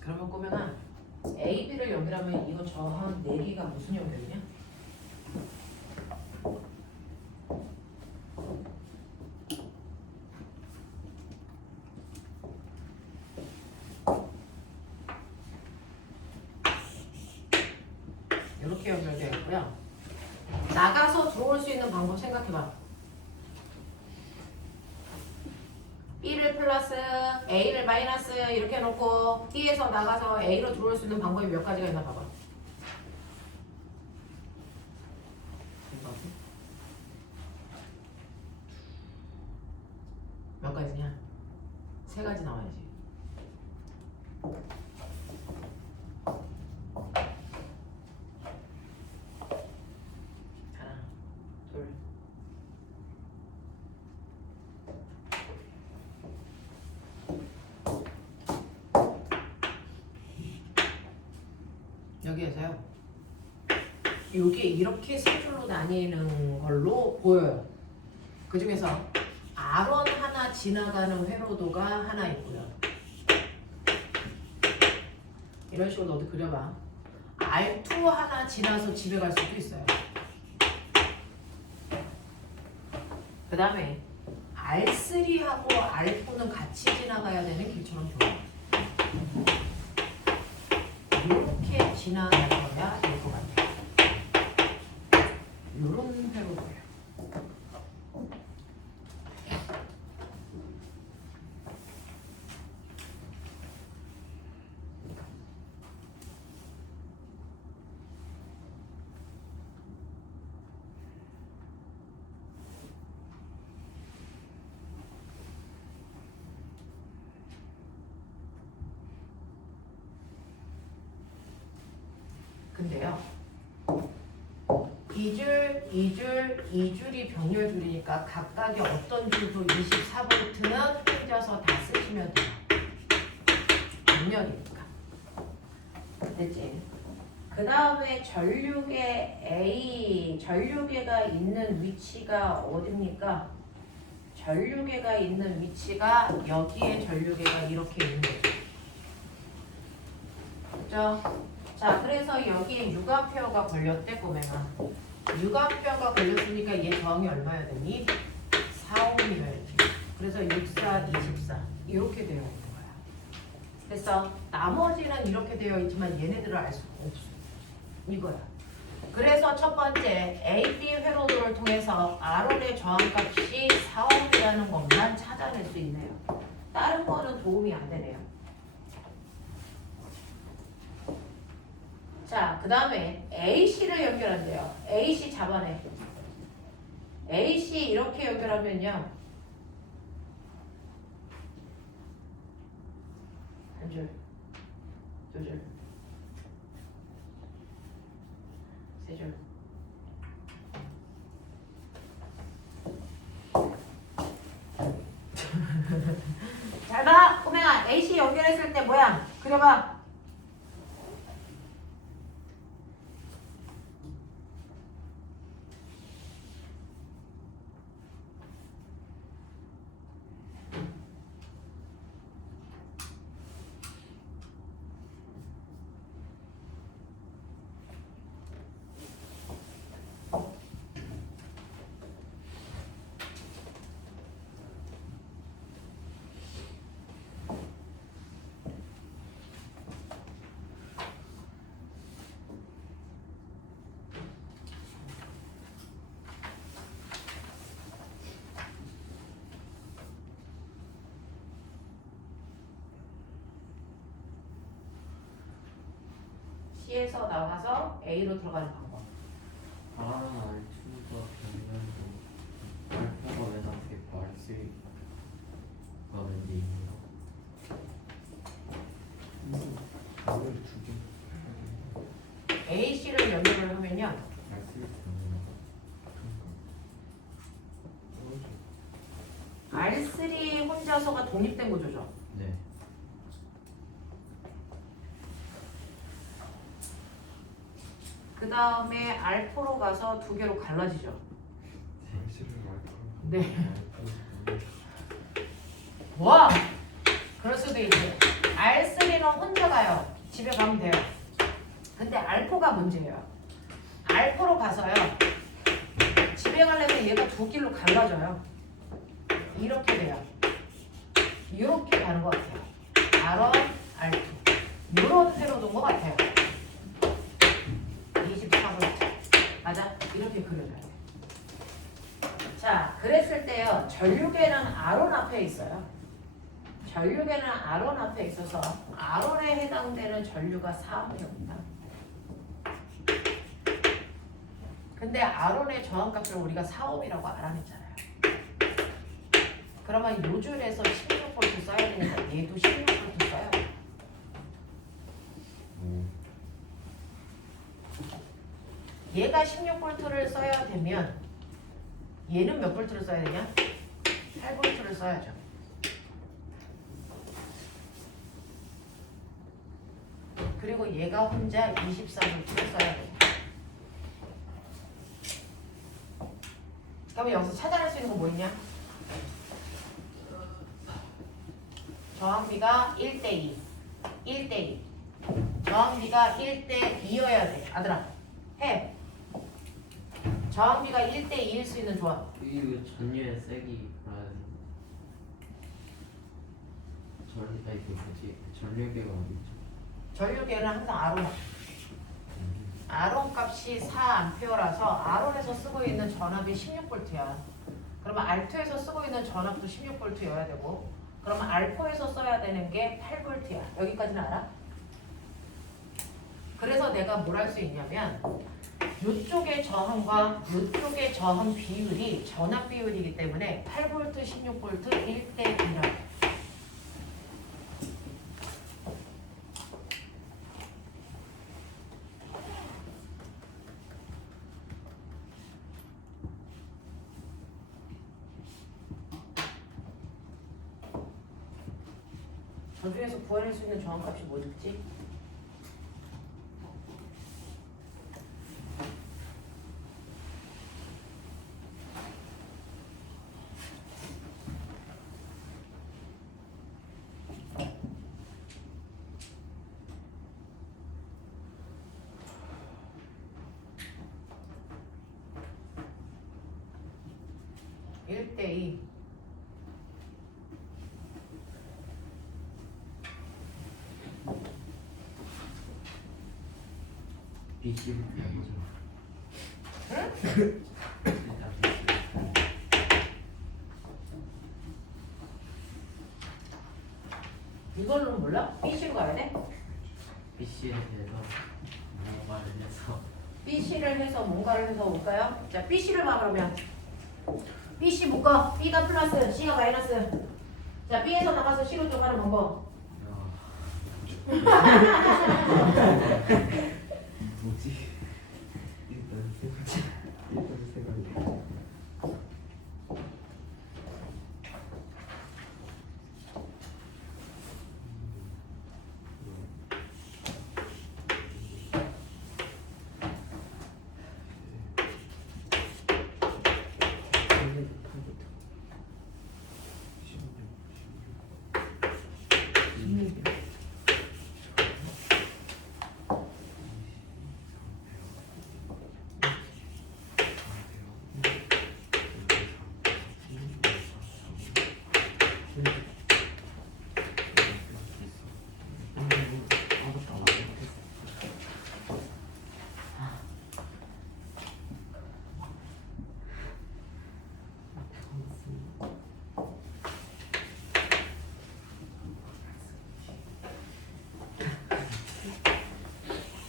그러면 꼬맹아 AB를 연결하면 이거 저항 4개가 무슨 연결이냐? 이렇게 연결되어 있고요. 나가서 들어올 수 있는 방법 생각해봐. B를 플러스 A를 마이너스 이렇게 해놓고 B에서 나가서 A로 들어올 수 있는 방법이 몇 가지가 있나 봐봐. 몇 가지냐? 3가지 나와야지. 하나, 둘. 여기에서요. 요게 이렇게 세 줄로 나뉘는 걸로 보여요. 그 중에서 R1 하나 지나가는 회로도가 하나 있고요. 이런 식으로 너도 그려봐. R2 하나 지나서 집에 갈 수도 있어요. 그 다음에 R3하고 R4는 같이 지나가야 되는 길처럼 좋아요. 이렇게 지나갈 거야 될 것 같아요. 이런 회로도예요. 근데요, 이 줄이 병렬줄이니까 각각의 어떤 줄도 24V는 혼자서 다 쓰시면 돼요. 병렬이니까. 됐지? 그 다음에 전류계 A, 전류계가 있는 위치가 어딥니까? 전류계가 있는 위치가 여기에 전류계가 이렇게 있는 거죠. 그죠? 자, 그래서 여기에 6A가 걸렸대, 꼬맹아. 6A가 걸렸으니까 얘 저항이 얼마야 되니? 4ohm이어야지. 그래서 6, 4, 24 이렇게 되어 있는 거야. 그래서 나머지는 이렇게 되어 있지만 얘네들을 알 수가 없어. 이거야. 그래서 첫 번째 AB 회로도를 통해서 R1의 저항값이 4ohm이라는 것만 찾아낼 수 있네요. 다른 거는 도움이 안 되네요. 자, 그 다음에 AC를 연결한대요. AC 잡아내. AC 이렇게 연결하면요. 한 줄, 두 줄, 세 줄. 잘 봐! 꼬맹아, AC 연결했을 때 모양 그려봐. C에서 나와서 A로 들어가는 방법. R1, R2가 병렬도 알파가 왜 나왔겠고 R3가 왠지 있는가? 오늘 두 개. AC를 연결을 하면요. R3가 병렬인가? R3 혼자서가 독립된 구조죠. 네. 그 다음에 R4로 가서 두 개로 갈라지죠. 날씨를 말까? 네. 와! 그럴 수도 있지. R3는 혼자 가요. 집에 가면 돼요. 근데 R4가 문제예요. R4로 가서요. 집에 가려면 얘가 두 길로 갈라져요. 이렇게 돼요. 이렇게 가는 것 같아요. R1, R2. 이런 회로도 온 것 같아요. 24V. 맞아? 이렇게 그려줘야 돼. 자, 그랬을 때요. 전류계는 R1 앞에 있어요. 전류계는 R1 앞에 있어서 R1에 해당되는 전류가 4ohm입니다. 근데 R1의 저항값을 우리가 4ohm이라고 알아냈잖아요. 그러면 이 줄에서 16V 써야 되니까 얘도 16V 써요. 얘가 16V를 써야 되면 얘는 몇 볼트를 써야 되냐? 8V를 써야죠. 그리고 얘가 혼자 24V를 써야 돼요. 그러면 여기서 찾아낼 수 있는 건 뭐 있냐? 저항비가 1대2 1대2 저항비가 1대2여야 돼. 아들아 해. 저항비가 1대2일 수 있는 조합. V1 이거 전류의 세기 아니 그 뭐지 전류계가 어디 있죠? 전류계는 항상 아론. 아론 값이 4A라서 아론에서 쓰고 있는 전압이 16V야. 그러면 R2에서 쓰고 있는 전압도 16V여야 되고, 그러면 R4에서 써야 되는 게 8V야. 여기까지는 알아? 그래서 내가 뭘 할 수 있냐면 이쪽의 저항과 이쪽의 저항 비율이 전압 비율이기 때문에 8V, 16V 1대 2라. 저 중에서 구해낼 수 있는 저항값이 뭐였지? (1대 2) BC부터 해보죠. 응? 일단 BC. 이걸로는 몰라? BC로 가야 돼? BC에 대해서 뭔가를 해서 BC를 해서 뭔가를 해서 올까요? 자, BC를 봐 그러면. BC 묶어. B가 플러스, C가 마이너스. 자, B에서 나가서 C로 좀 가는 방법. 뭐지? 일단 생각해.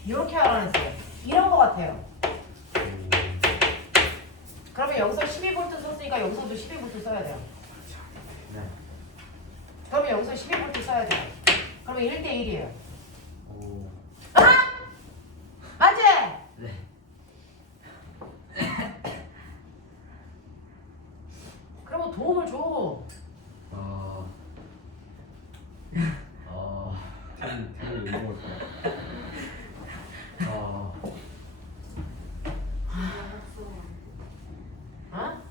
이렇게 알아냈어요. 이런 거 같아요. 그러면 여기서 12V 썼으니까 여기서도 12V 써야 돼요. 네. 그러면 여기서 12V 써야 돼요. 그러면 1대 1이에요. 오. 맞지? 네. 그러면 도움을 줘. 태연이 이거 어?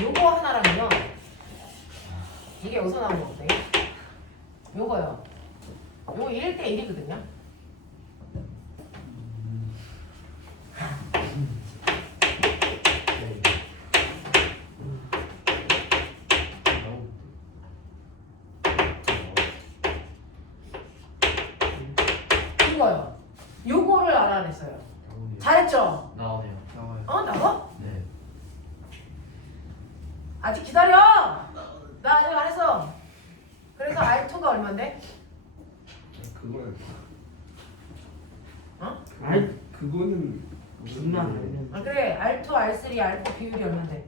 요거 하나랑요. 이게 여기서 나온 거거든요. 요거요. 요거 1대 1이거든요. 이거요. 요거를 알아냈어요. 잘했죠? 나오네요. 나와요. 어? 나와? 네. 아직 기다려! 나 아직 안 했어. 그래서 R2가 얼만데? 그거는 어? 그거는 무슨 알면 아, 그래. R2, R3, R4 비율이 얼만데?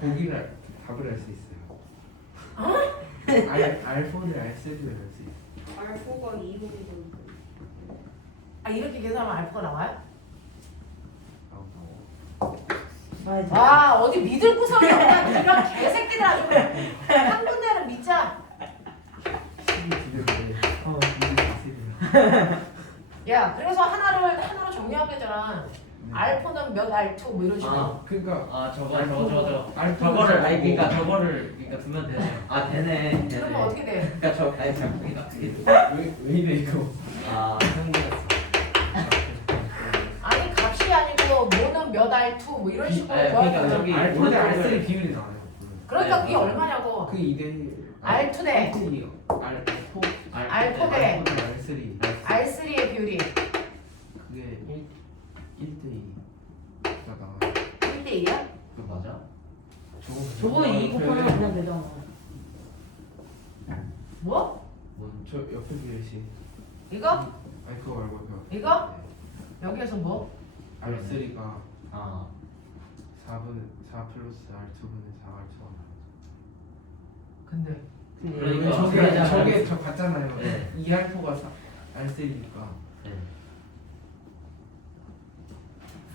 보기를 답을 할 수 있어요. R4를 R3를 할 수 있어요. R4가 2호이고 아, 이렇게 계산하면 R4가 나와요? 맞아. 와, 어디 믿을 구석이 없냐? 이런 개새끼들 아주. 한 군데는 믿자. 야, 그래서 하나로 정리하면 되잖아. 네. R4는 몇 R2 뭐 이런 식으로. 그러니까 아 저거 알프는 저거를 아니 저거고. 그러니까 저거를 그러니까 두면 되네요. 아 되네. 그러면 어떻게 돼? 그러니까 저 아니 잘 보기가 어떻게 돼? 왜 이래 이거? 아 형님이었어. 아니 값이 아니고 뭐는 몇 R2 뭐 이런 식으로 네, 구하는 그러니까 거야. 저기 알프는 오른쪽을- R3 비율이 나와요. 그러니까 그게 얼마냐고. 그 2대 R2 대 R4 R4 대 R3 R3의 비율이 그게 1대2가 나와요. 1대2야? 그 맞아? 저거 이거 하면 그냥 되잖아. 뭐? 뭔 저 옆에 비율이 이거? 아니 그거 말고 이거? 여기에서 뭐? R3가 아 4 플러스 R2분의 4R2가 근데 그러니까 저게 저 같잖아요. 네. 2R4가 R3니까 네.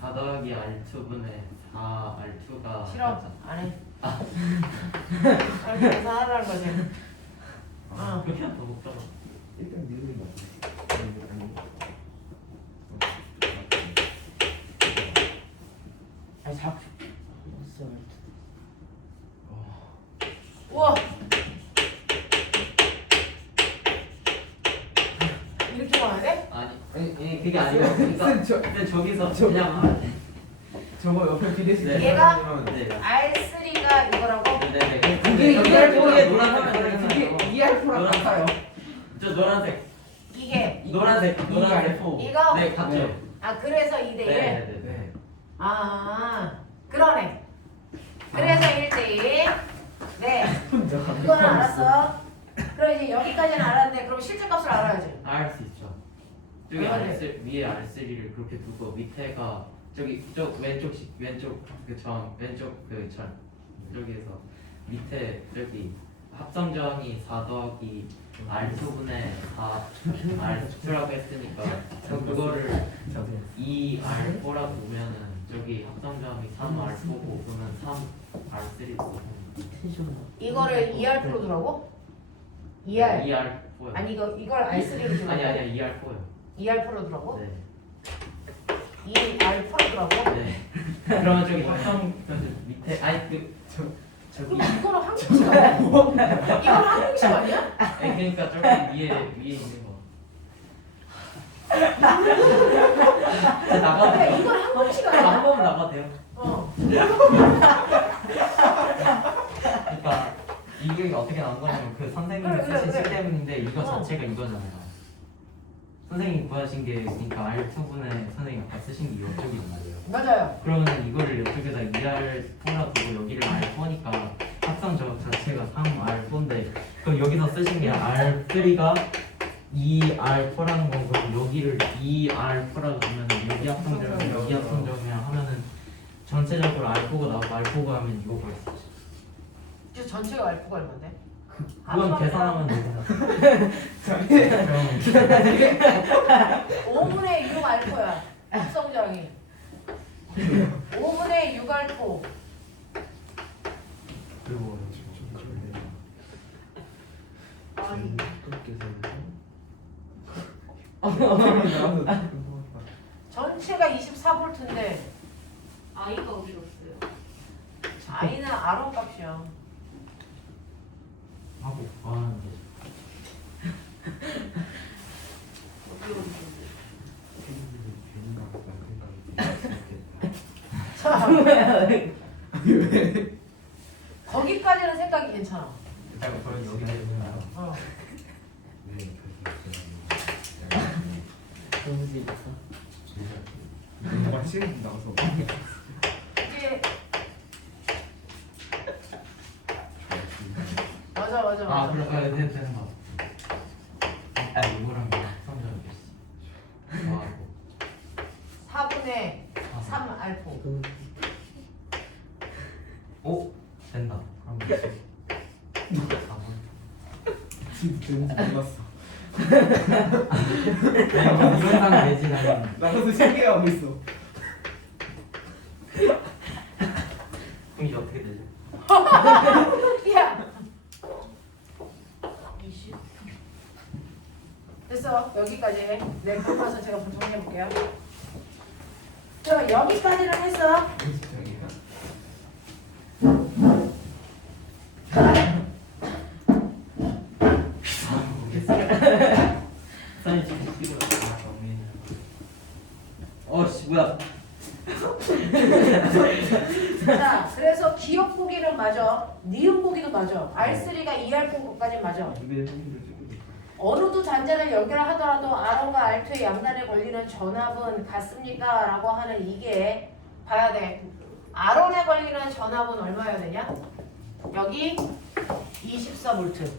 4 더하기 R2분의 4R2가 싫어 안 해. 그렇게 계산하라는 거지. 어. 그렇게 하면 더 복잡하. 일단 미국이 아니 4 우와. 이렇게 가야 돼? 아니 그게 아니고 그러니까 저 근데 저기서 저- 그냥 저거 옆에 비례식 네. 얘가? 네. R3가 이거라고? 네네. 그게 저기 2R4에 노란색 그게 2R4랑 같아요. 저 노란색 이게 노란색 이거? 네 같죠. 네. 아 그래서 2대1? 네네네. 네. 아 그러네. 그래서 1대1. 네. 혼자 그거는 알았어. 그럼 이제 여기까지는 알았는데 그럼 실제값을 알아야지. 알 수 있죠. 저기 아, R3 위에 R3를 그렇게 두고 밑에가 저기 저 왼쪽 그점 왼쪽 그점 저기에서 밑에 저기 합성점이 4 더하기 R2분의 4 R2라고 했으니까 그럼 그거를 2R4라고 보면은 저기 합성점이 3R4고 그러면 3R3고 텐션. 이거를 2R4로 두라고? 2R. 2R4요. 아니 이걸 R3로 두라고? 아니야 2R4요. 2R4로 두라고? 네. 2R4로 두라고? 네. 그러면 저기 합성 밑에 아니 저기 그럼 이거는 한국식 아니야? 이건 한국식 아니야? 아니 그러니까 저기 위에 있는 거. 나가도 그러니까 돼요? 이건 한국식 한 아니야? 번만 나가도 돼요? 어. 그러니까 이게 어떻게 나온 거냐면 그 선생님이 그래, 쓰신 그래. 식 때문인데 이거 어. 자체가 이거잖아요. 선생님 구하신 게 그러니까 R2분의 선생님 아까 쓰신 게 이쪽이란 말이에요. 맞아요. 그러면 이거를 이쪽에다 2R4라 두고 여기를 R4니까 합성적 자체가 3R4인데 그럼 여기서 쓰신 게 R3가 2R4라는 거고 여기를 2R4라고 하면 여기 합성점 여기 합성점이랑 하면은 전체적으로 R4가 나오고 R4가 하면 이거 구할 수 있죠. 그래서 전체가 R4가 얼마인데? 그건 계산하면 되잖아. 그럼 5분의 6 R4야. 합성장이. 5분의 6 R4. 그리고 아니. 전체가 24V인데 아이가 어디 없어요? I는 R1 값이야. 하고 구하는 게 어디 없어요? 자, 거기까지는 생각이 괜찮아. 일단 그걸 여기 내보면 어. 너무 재밌어. 뭔가 시간 나와서 이게 맞아. 아 그래 되는 거. 아 이거랑 합성점이 있어. 좋아하고 4분의 3 R4. 이거 오 된다. 그럼 이제 4번. 진짜 몰랐어. 이런상 되지 나는. 나도 신기해하고 있어. 그럼 이제 어떻게 되죠? 야. 됐어. 여기까지. 네, 그럼 가서 제가 정리해 볼게요. 자, 여기까지는 했어. 직장이야? 사진 지금 찍어. 어씨 뭐야? 자, 그래서 기억 보기는 맞아. 니은 보기도 맞아. R3가 2R 것까지 맞아. 입에 성질을 찍고 있어. 어느 두 잔자를 연결하더라도 R1과 R2의 양단에 걸리는 전압은 같습니까? 라고 하는 이게 봐야 돼. R1에 걸리는 전압은 얼마여야 되냐? 여기 24V.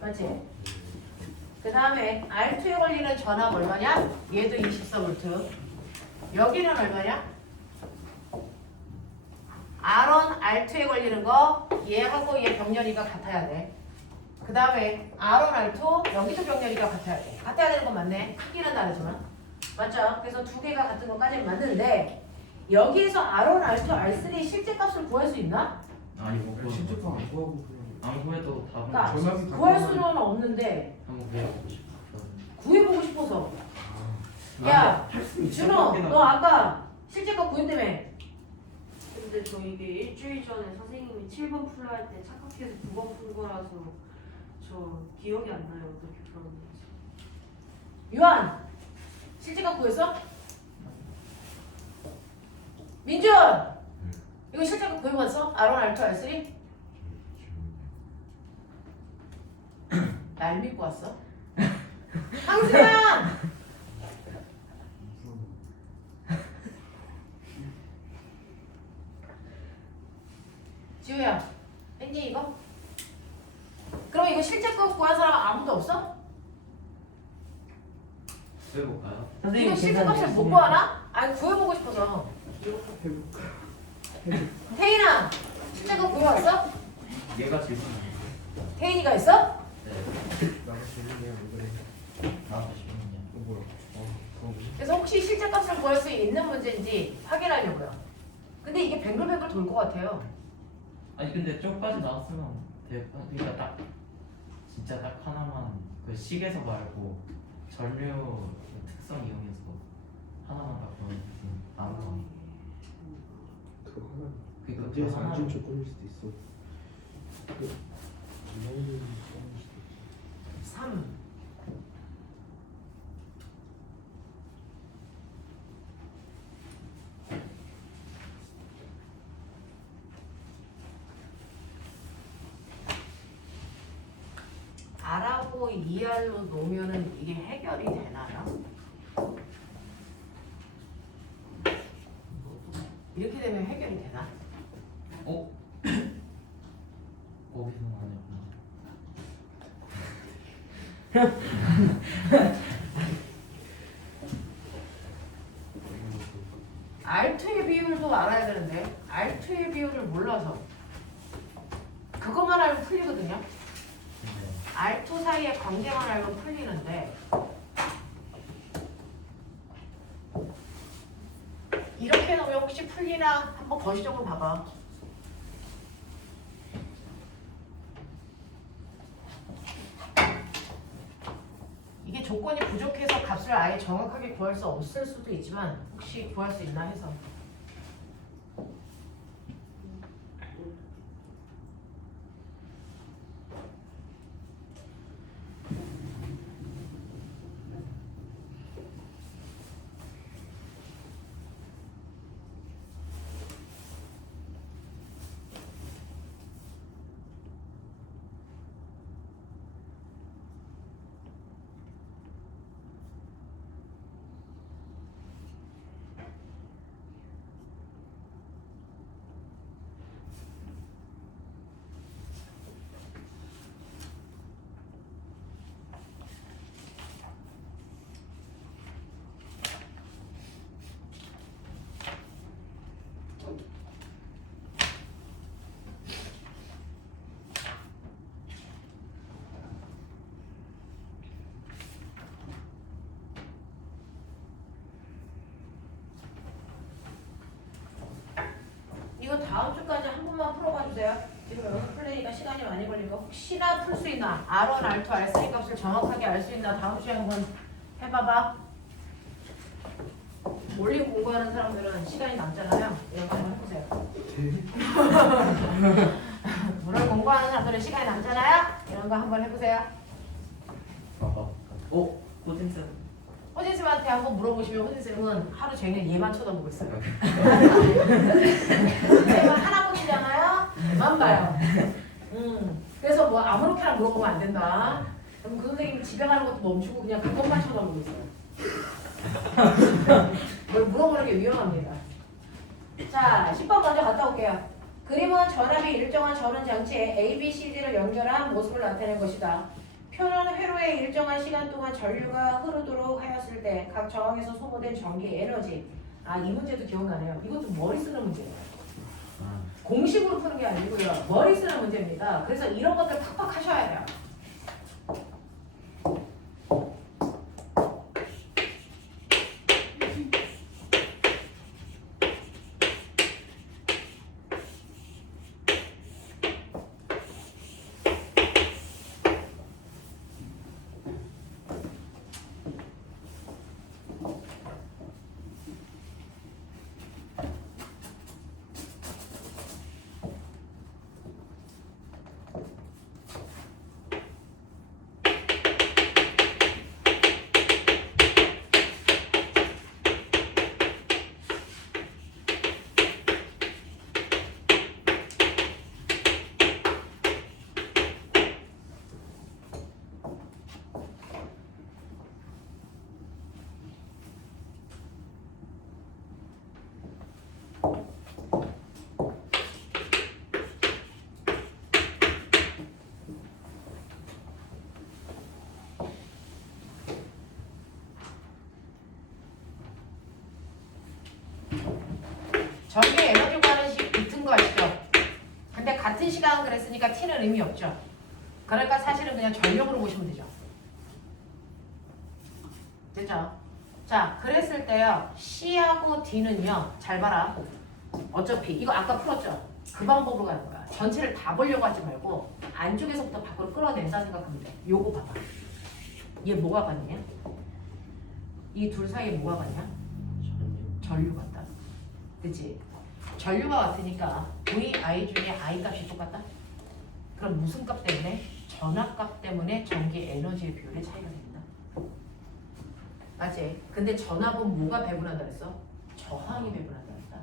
맞지? 그 다음에 R2에 걸리는 전압 얼마냐? 얘도 24V. 여기는 얼마냐? R1, R2에 걸리는 거 얘하고 얘 병렬이가 같아야 돼. 그 다음에 R1, R2 여기도 병렬이가 같아야 돼. 같아야 되는 건 맞네. 크기는 다르지만. 맞죠? 그래서 두 개가 같은 것까지는 맞는데 여기에서 R1, R2, R3의 실제 값을 구할 수 있나? 아니 못 구해. 실제 거안 구하고 그냥 안 구해도 답은 그러니까 전압이 구할 같은 수는 없는데 한번 구해보고 싶어. 구해보고 싶어서. 아, 야, 할수 있을 준호, 것 같긴 너 하다. 아까 실제 값 구했다며. 근데 저 이게 일주일 전에 선생님이 7번 풀라 할 때 착각해서 9번 푼 거라서 저 기억이 안 나요. 어떻게 풀었는지. 유한, 실제 값 구했어? 민준, 이거 실제 값 구해봤어? R1, R2, R3? 날 믿고 왔어? 황수야! 지우야, 했니 이거? 그럼 이거 실제 값 구한 사람 아무도 없어? 해볼까요? 이거 실제 값을 못 구하나? 아니 구해보고 싶어서. 해볼까? 태인아, 실제 값 구해왔어? 얘가 질문. 태인이가 있어? 네. 나도 재밌네요. 왜 그래? 나도 질문이야. 뭐야? 그거 그래서 혹시 실제 값을 구할 수 있는 문제인지 확인하려고요. 근데 이게 뱅글뱅글 돌 것 같아요. 아니 근데 쪽까지 나왔으면 그러니까 딱 진짜 딱 하나만 그 식에서 말고 전류 특성 이용해서 하나만 딱 보여주면 나온 거. 그거 하나. 그러니까 문제에서 그거 안 준 하나를- 조건일 수도 있어. 그 이용이 조건일 수도 있어. 3. R하고 2R로 놓으면은 이게 해결이 되나요? 이렇게 되면 해결이 되나? 어? 거기서 나왔구나. R2의 비율도 알아야 되는데 R2의 비율을 몰라서 그것만 알면 풀리거든요. 근데 R2 사이의 관계만 알면 풀리는데 이렇게 놓으면 혹시 풀리나 한번 거시적으로 봐봐. 이게 조건이 부족해서 값을 아예 정확하게 구할 수 없을 수도 있지만 혹시 구할 수 있나 해서. 이거 다음 주까지 한 번만 풀어봐 주세요. 지금 여기 풀리니까 시간이 많이 걸리고 혹시나 풀 수 있나 R1, R2, R3 값을 정확하게 알 수 있나 다음 주에 한번 해봐봐. 몰리 공부하는 사람들은 시간이 남잖아요. 이런 거 한번 해보세요. 오늘 공부하는 사람들은 시간이 남잖아요. 이런 거 한번 해보세요. 고진쌤. 호진쌤한테 한번 물어보시면 호진쌤은 하루 종일 얘만 쳐다보고 있어요. 쌤은 하나뿐이잖아요. 얘만 봐요. 그래서 뭐 아무렇게나 물어보면 안 된다. 그럼 그 선생님이 집에 가는 것도 멈추고 그냥 그것만 쳐다보고 있어요. 뭘 물어보는 게 위험합니다. 자, 10번 먼저 갔다 올게요. 그림은 전압이 일정한 전원 장치에 A, B, C, D를 연결한 모습을 나타낸 것이다. 표는 회로에 일정한 시간 동안 전류가 흐르도록 하였을 때 각 저항에서 소모된 전기 에너지. 아, 이 문제도 기억나네요. 이것도 머리 쓰는 문제예요. 공식으로 푸는 게 아니고요. 머리 쓰는 문제입니다. 그래서 이런 것들 팍팍 하셔야 돼요. 전기 에너지 관한식 붙은 거 아시죠? 근데 같은 시간 그랬으니까 T는 의미 없죠. 그러니까 사실은 그냥 전력으로 보시면 되죠. 됐죠? 자, 그랬을 때요. C하고 D는요. 잘 봐라. 어차피 이거 아까 풀었죠? 그 방법으로 가는 거야. 전체를 다 보려고 하지 말고 안쪽에서부터 밖으로 끌어낸다 생각하면 돼. 요거 봐봐. 얘 뭐가 같냐? 이 둘 사이에 뭐가 같냐? 전류 같다. 그치? 전류가 같으니까 V, I 중에 I 값이 똑같다? 그럼 무슨 값 때문에? 전압값 때문에 전기 에너지의 비율의 차이가 생긴다. 맞지? 근데 전압은 뭐가 배분한다 그랬어? 저항이 배분한다 그랬다.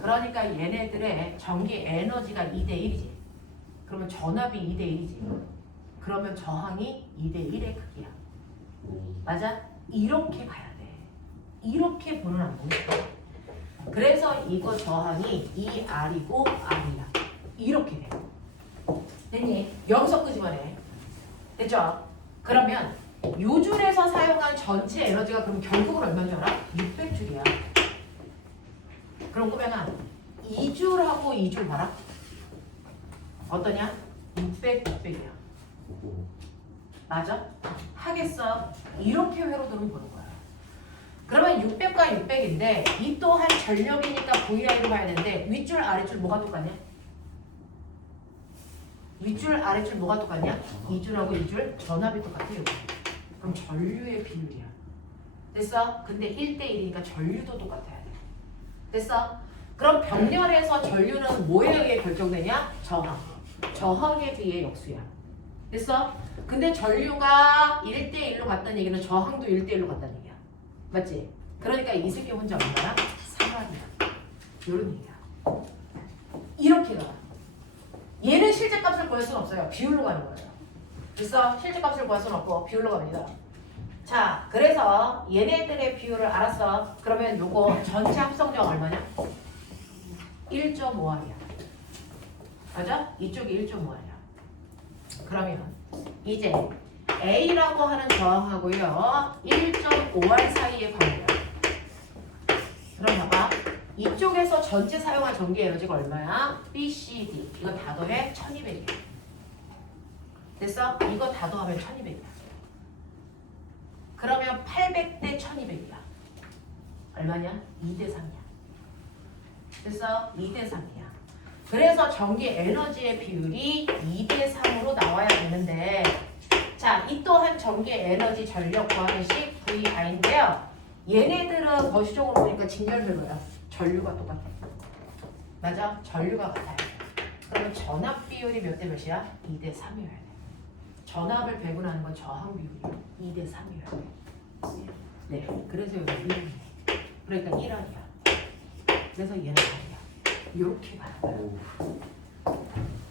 그러니까 얘네들의 전기 에너지가 2대1이지. 그러면 전압이 2대1이지. 그러면 저항이 2대1의 크기야. 맞아? 이렇게 가야 돼. 이렇게 보는 안보는 그래서 이거 저항이 2R이고 R이야. 이렇게 돼. 됐니? 여기서 끄집어내. 됐죠? 그러면 요 줄에서 사용한 전체 에너지가 그럼 결국은 얼마인 줄 알아? 600줄이야. 그럼 그러면 2줄하고 2줄 봐라. 어떠냐? 600, 600이야. 맞아? 하겠어. 이렇게 회로들은 보는 거야. 그러면 600과 600인데 이 또한 전력이니까 VI로 봐야 되는데 윗줄 아랫줄 뭐가 똑같냐? 윗줄 아랫줄 뭐가 똑같냐? 이 줄하고 이 줄 전압이 똑같아요. 그럼 전류의 비율이야. 됐어? 근데 1대1이니까 전류도 똑같아야 돼. 됐어? 그럼 병렬에서 전류는 뭐에 의해 결정되냐? 저항. 저항에 비해 역수야. 됐어? 근데 전류가 1대1로 갔다는 얘기는 저항도 1대1로 갔다는 얘기야. 맞지? 그러니까 이 새끼 혼자 얼마나? 3R이야. 이런 얘기야. 이렇게 가. 얘는 실제값을 구할 수는 없어요. 비율로 가는 거예요. 됐어? 실제값을 구할 수는 없고 비율로 갑니다. 자, 그래서 얘네들의 비율을 알았어. 그러면 요거 전체 합성정 얼마냐? 1.5R이야. 맞아? 이쪽이 1.5R이야. 그러면 이제 A라고 하는 저항하고요 1.5R 사이의 관계야. 그럼 봐봐. 이쪽에서 전체 사용한 전기 에너지가 얼마야? B, C, D. 이거 다 더해 1200이야. 됐어? 이거 다 더하면 1200이야. 그러면 800대 1200이야. 얼마냐? 2대 3이야. 됐어? 2대 3이야. 그래서 전기 에너지의 비율이 2대 3으로 나와야 되는데 자, 이 또한 전기 에너지 전력 구하는 식 VI인데요. 얘네들은 거시적으로 보니까 직렬별로야. 전류가 똑같아. 맞아? 전류가 같아요. 그러면 전압 비율이 몇 대 몇이야? 2대 3이어야 돼. 전압을 배분하는 건 저항 비율이 2대 3이어야 돼. 네. 그래서 여기 1이네. 그러니까 1알이야. 그래서 얘는 8이야. 이렇게 가는 거야.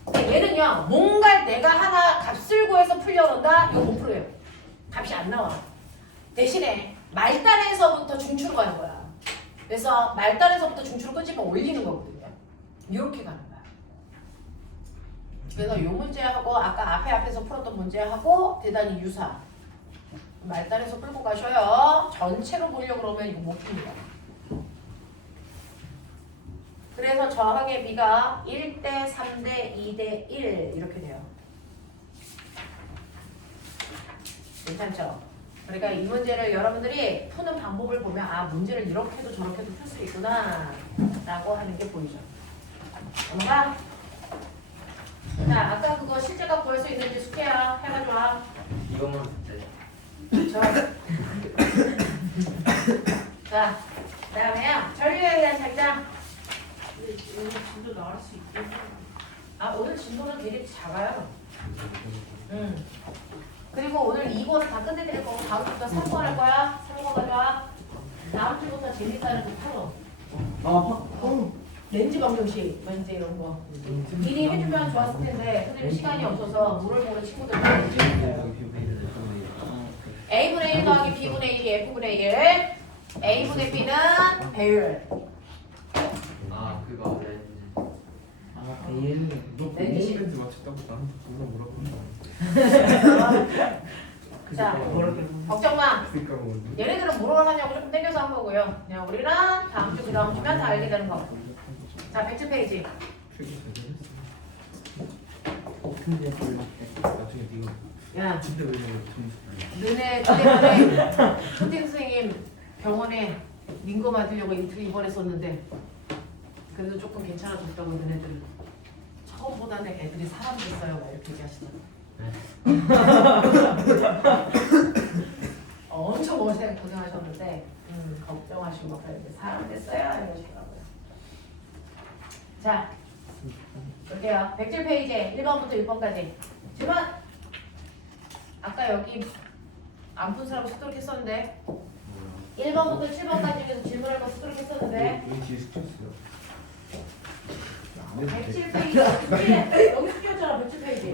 그러니까 얘는요. 뭔가 내가 하나 값을 구해서 풀려놓는다. 이거 못 풀어요. 값이 안 나와. 대신에 말단에서부터 중추로 가는 거야. 그래서 말단에서부터 중추로 끄집어 올리는 거거든요. 이렇게 가는 거야. 그래서 이 문제하고 아까 앞에서 풀었던 문제하고 대단히 유사. 말단에서 풀고 가셔요. 전체로 보려고 그러면 이거 못 풉니다. 그래서 저항의 비가 1대 3대 2대 1 이렇게 돼요. 괜찮죠? 그러니까 이 문제를 여러분들이 푸는 방법을 보면 아 문제를 이렇게도 저렇게도 풀 수 있구나 라고 하는 게 보이죠. 엄마 자 아까 그거 실제가 구할 수 있는지 숙제야 해가지고 와. 이것만 돼. 저. 자 그다음에요 전류에 대한 장장. 근데 오늘 진도 나올 수 있겠네. 아 오늘 진도는 되게 작아요. 그리고 오늘 2번을 다 끝내드릴 거고 다음 주부터 3번 할 거야. 3번 가져와. 다음 주부터 재밌다는 거 풀어. 렌즈 방정식, 렌즈 이런 거. 미리 해주면 좋았을 텐데 선생님 시간이 없어서 물을 보는 친구들 A분의 1 더하기 B분의 1이 F분의 1 A분의 B는 배율. 아 그거 네. 너 렌즈 렌즈 맞췄다고 나한테 누가 뭐라고 자, 걱정 마. 그러니까 뭐 얘네들은 뭐를 하냐고 조금 땡겨서 한 거고요. 그냥 우리는 다음 주, 그 다음 주면 다 알게 되는 거. 자, 107페이지. 근데 몰라. 나중에 네가 야, 진짜 왜 점수 너네 그때문에 초딩 선생님 병원에 민거 맞으려고 이틀 입원했었는데 그래도 조금 괜찮아졌다고 너네들 처음보다는 애들이 사람 됐어요. 막 이렇게 얘기하시더라고요. 엄청 고생하셨는데 걱정하시고 막 그랬는데 사람 됐어요 이러시더라고요. 자, 볼게요. 107페이지 1번부터 6번까지 질문. 아까 여기 안 푼 사람 수두룩 했었는데 1번부터 7번까지 중에서 질문할 거 수두룩 했었는데 여기 뒤에 스쳤어요. 안 해도 돼. 107페이지 여기 숙제였잖아. 107페이지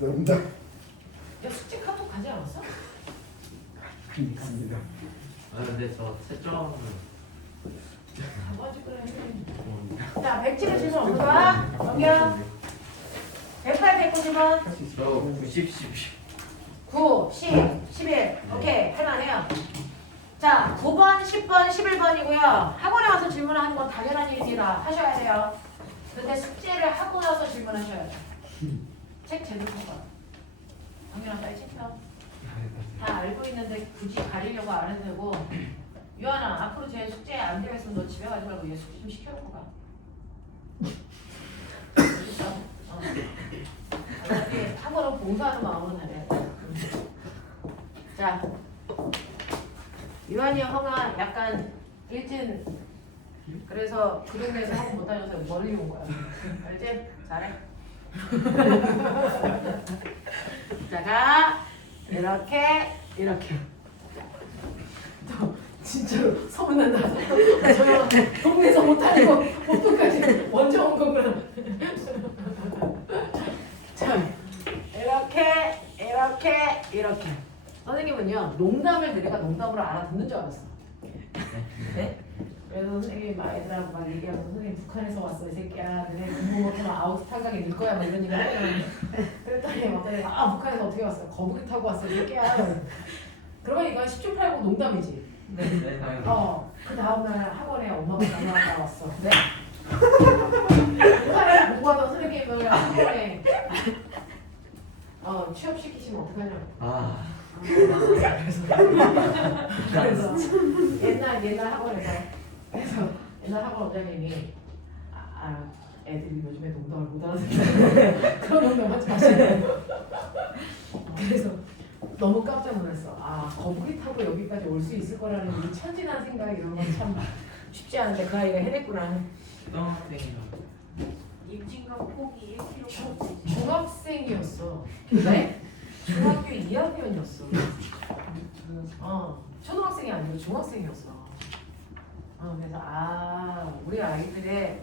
넘다. 야 숙제 카톡 가지 않았어? 있습니다. 아 근데 저 채점을 아버지 그래. 자 107의 질문 없는 거야? 넘겨. 108, 109질문 저 90, 10 9, 10, 11 오케이 할만해요. 자 9번, 10번, 11번이고요. 학원에 와서 질문하는 건 당연한 일입니다. 하셔야 돼요. 근데 숙제를 하고 나서 질문하셔야 돼요. 책 제대로 봐. 당연하다 이 책이요. 다 알고 있는데 굳이 가리려고 안 해도 되고. 유한아 앞으로 제 숙제 안 되겠으면 너 집에 가지 말고 얘 숙제 좀 시켜놓고 가. 알겠어? 어차피 학원은 봉사하는 마음으로 다녀야 돼. 자 유한이 형아 약간 일진 그래서 그 동네에서 학원 못 다녀서 멀리 온 거야. 알지? 잘해. 자가 이렇게 또 진짜로 소문난다. 저 동네에서 못 다니고 목동까지 먼저 온 거구나. 자 이렇게 선생님은요 농담을 내가 농담으로 알아듣는 줄 알았어. 네? 그래서 선생님이 막 애들하고 막 얘기하고 선생님 북한에서 왔어 이 새끼야 너네 공부 못하면 아웃 탄강에 넣을 거야 막 이런 얘기 하거든. 그랬더니 어떤 애가 아 북한에서 어떻게 왔어 거북이 타고 왔어 이 새끼야. 그러면 이건 10중 8구 농담이지. 네, 당연히. 그 다음날 학원에 엄마가 전화가 왔어. 네? 북한에 공부하던 선생님을 학원에 취업시키시면 어떡하냐고. 아 그래서 옛날 학원에서 그래서 옛날 학원 원장님이 애들이 요즘에 농담을 못 알아듣는데 그런 농담 하지 마시고 그래서 너무 깜짝 놀랐어. 아, 거북이 타고 여기까지 올 수 있을 거라는 이 천진한 생각 이런 건 참 쉽지 않은데 그 아이가 해냈구나. 수험생이라. 임진각 폭이 1km. 중학생이었어. 근데 중학교 2학년이었어. 초등학생이 아니고 중학생이었어. 그래서 우리 아이들의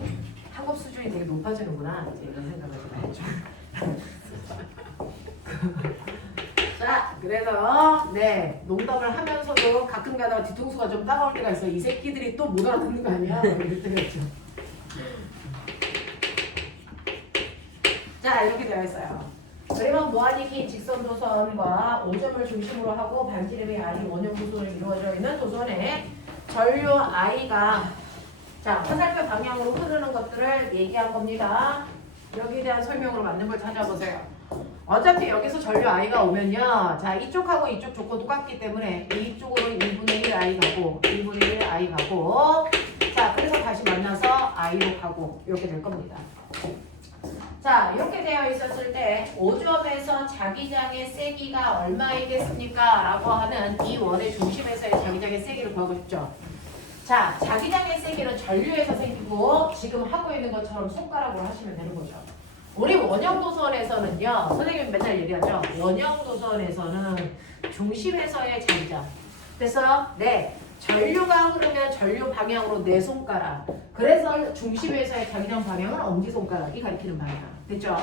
학업 수준이 되게 높아지는구나 이런 생각을 좀 했죠. 자, 그래서 네 농담을 하면서도 가끔 가다가 뒤통수가 좀 따가울 때가 있어. 이 새끼들이 또 못 알아듣는 거 아니야? 이럴 때가 있죠. 자, 이렇게 되어 있어요. 그러면 무한익이 직선 도선과 5점을 중심으로 하고 반지름이 R이 원형 도선으로 이루어져 있는 도선에 전류 I가 자 화살표 방향으로 흐르는 것들을 얘기한 겁니다. 여기에 대한 설명으로 맞는 걸 찾아보세요. 어차피 여기서 전류 I가 오면요. 자 이쪽하고 이쪽 조건 똑같기 때문에 이쪽으로 1분의 1 I 가고 1분의 1 I 가고 자 그래서 다시 만나서 I로 가고 이렇게 될 겁니다. 자 이렇게 되어 있었을 때 5점에서 자기장의 세기가 얼마이겠습니까? 라고 하는 이 원의 중심에서의 자기장의 세기를 구하고 싶죠. 자 자기장의 세기는 전류에서 생기고 지금 하고 있는 것처럼 손가락으로 하시면 되는 거죠. 우리 원형도선에서는요. 선생님이 맨날 얘기하죠. 원형도선에서는 중심에서의 자기장 됐어요? 네. 전류가 흐르면 전류 방향으로 내 손가락. 그래서 중심에서의 자기장 방향은 엄지손가락이 가리키는 방향. 됐죠?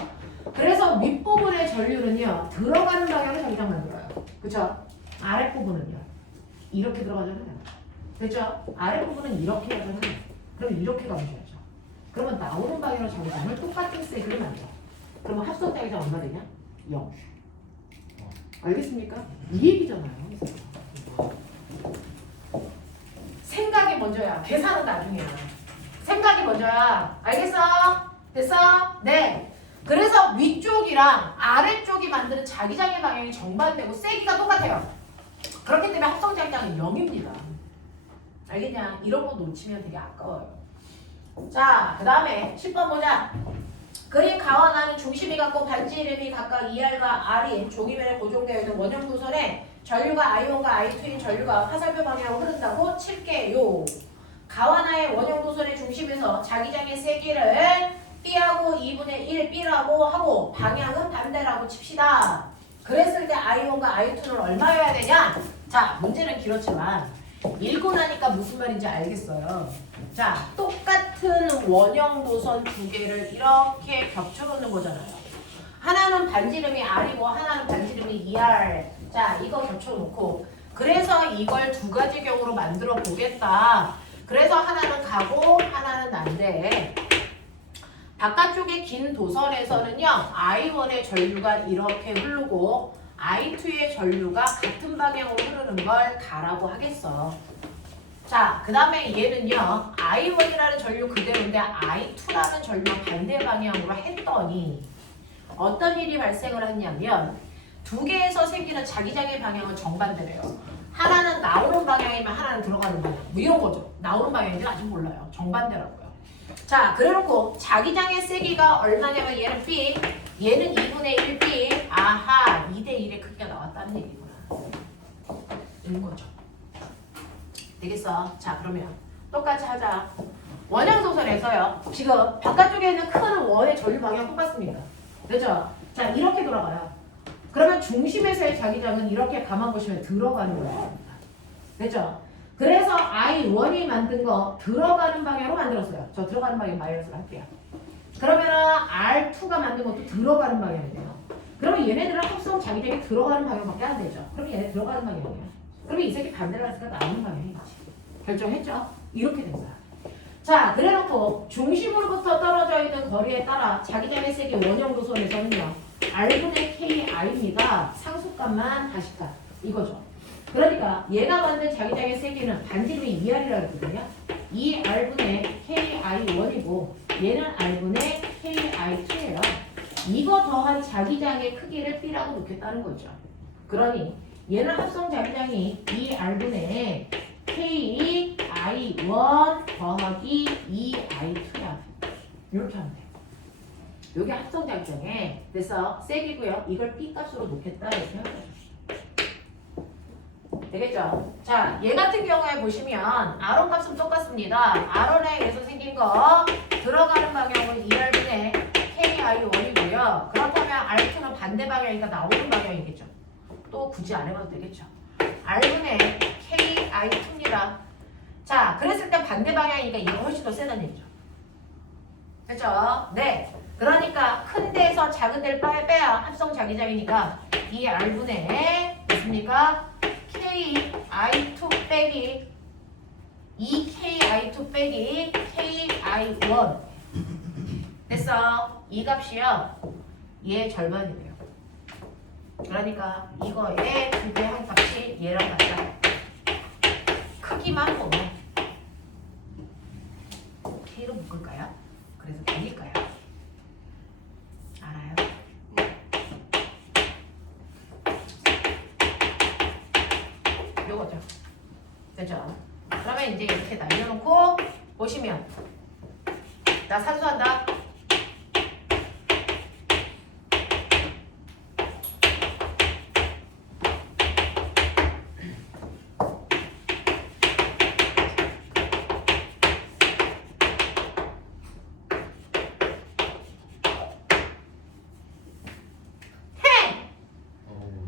그래서 윗부분의 전류는요. 들어가는 방향으로 자기장 만들어요. 그쵸? 아랫부분은요. 이렇게 들어가잖아요. 됐죠? 아랫부분은 이렇게 하잖아요. 그럼 이렇게 가주셔야죠. 그러면 나오는 방향으로 자기장을 똑같은 세기를 만들어. 그러면 합성 자기장 얼마 되냐? 0. 알겠습니까? 이 얘기잖아요. 생각이 먼저야. 계산은 나중이야. 생각이 먼저야. 알겠어? 됐어? 네. 그래서 위쪽이랑 아래쪽이 만드는 자기장의 방향이 정반대고 세기가 똑같아요. 그렇기 때문에 합성자기장은 0입니다. 알겠냐? 이런 거 놓치면 되게 아까워요. 자, 그 다음에 10번 보자. 그림 가원하는 중심이 같고 반지 이름이 각각 ER과 R인 종이면에 고정되어 있는 원형 도선에 전류가 I1과 I2인 전류가 화살표 방향으로 흐른다고 칠게요. 가와나의 원형 도선의 중심에서 자기장의 세기를 B하고 2분의 1 B라고 하고 방향은 반대라고 칩시다. 그랬을 때 I1과 I2는 얼마여야 되냐? 자, 문제는 길었지만 읽고 나니까 무슨 말인지 알겠어요. 자, 똑같은 원형 도선 두 개를 이렇게 겹쳐놓는 거잖아요. 하나는 반지름이 R이고 하나는 반지름이 ER. 자, 이거 겹쳐놓고 그래서 이걸 두 가지 경우로 만들어 보겠다. 그래서 하나는 가고 하나는 난데 바깥쪽에 긴 도선에서는요. I1의 전류가 이렇게 흐르고 I2의 전류가 같은 방향으로 흐르는 걸 가라고 하겠어. 자, 그 다음에 얘는요. I1이라는 전류 그대로인데 I2라는 전류가 반대 방향으로 했더니 어떤 일이 발생을 했냐면 두 개에서 생기는 자기장의 방향은 정반대래요. 하나는 나오는 방향이면 하나는 들어가는 방향. 뭐 이런 거죠. 나오는 방향인지 아직 몰라요. 정반대라고요. 자, 그래놓고 자기장의 세기가 얼마냐면 얘는 B, 얘는 2분의 1 B. 아하, 2대 1의 크기가 나왔다는 얘기구나. 이런 거죠. 되겠어? 자, 그러면 똑같이 하자. 원형 도선에서요. 지금 바깥쪽에 있는 큰 원의 전류 방향 똑같습니다. 그죠? 자, 이렇게 돌아가요. 그러면 중심에서의 자기장은 이렇게 가만 보시면 들어가는 거예요. 됐죠? 그래서 I1이 만든 거 들어가는 방향으로 만들었어요. 저 들어가는 방향 마이너스를 할게요. 그러면은 R2가 만든 것도 들어가는 방향이에요. 그러면 얘네들은 합성 자기장이 들어가는 방향밖에 안 되죠. 그럼 얘네 들어가는 방향이에요. 그러면 이 새끼 반대로 했으니까 나오는 방향이지. 결정했죠? 이렇게 된 거야. 자, 그래놓고 중심으로부터 떨어져 있는 거리에 따라 자기장의 세기 원형 도선에서는요. R분의 KI입니다. 상수값만 다시값. 이거죠. 그러니까 얘가 만든 자기장의 세기는 반지름이 2R이라고 했거든요. 2R분의 KI1이고 얘는 R분의 KI2예요. 이거 더한 자기장의 크기를 B라고 놓겠다는 거죠. 그러니 얘는 합성 자기장이 2R분의 KI1 더하기 2I2야. 이렇게 하면 돼요. 여기 합성 자기장에 그래서 세기고요. 이걸 B 값으로 놓겠다 이렇게 하는 거죠. 되겠죠? 자, 얘 같은 경우에 보시면 R1 값은 똑같습니다. R1에 의해서 생긴 거 들어가는 방향은 2R분의 KI1이고요. 그렇다면 R2는 반대 방향이니까 나오는 방향이겠죠. 또 굳이 안 해봐도 되겠죠. R분의 KI2입니다. 자, 그랬을 때 반대 방향이니까 얘가 훨씬 더 세다는 얘기죠. 그렇죠? 네. 그러니까 큰 데에서 작은 데를 빼야 합성 자기장이니까 이 R분의 됐습니까? KI2 빼기 2KI2 빼기 KI1 됐어. 이 값이요. 얘 절반이 돼요. 그러니까 이거의 2배 한 값이 얘랑 같다. 크기만 보면 K로 묶을까요? 그래서 K일까요? 알아요? 요거죠. 됐죠? 그러면 이제 이렇게 날려놓고 보시면 나 산수한다.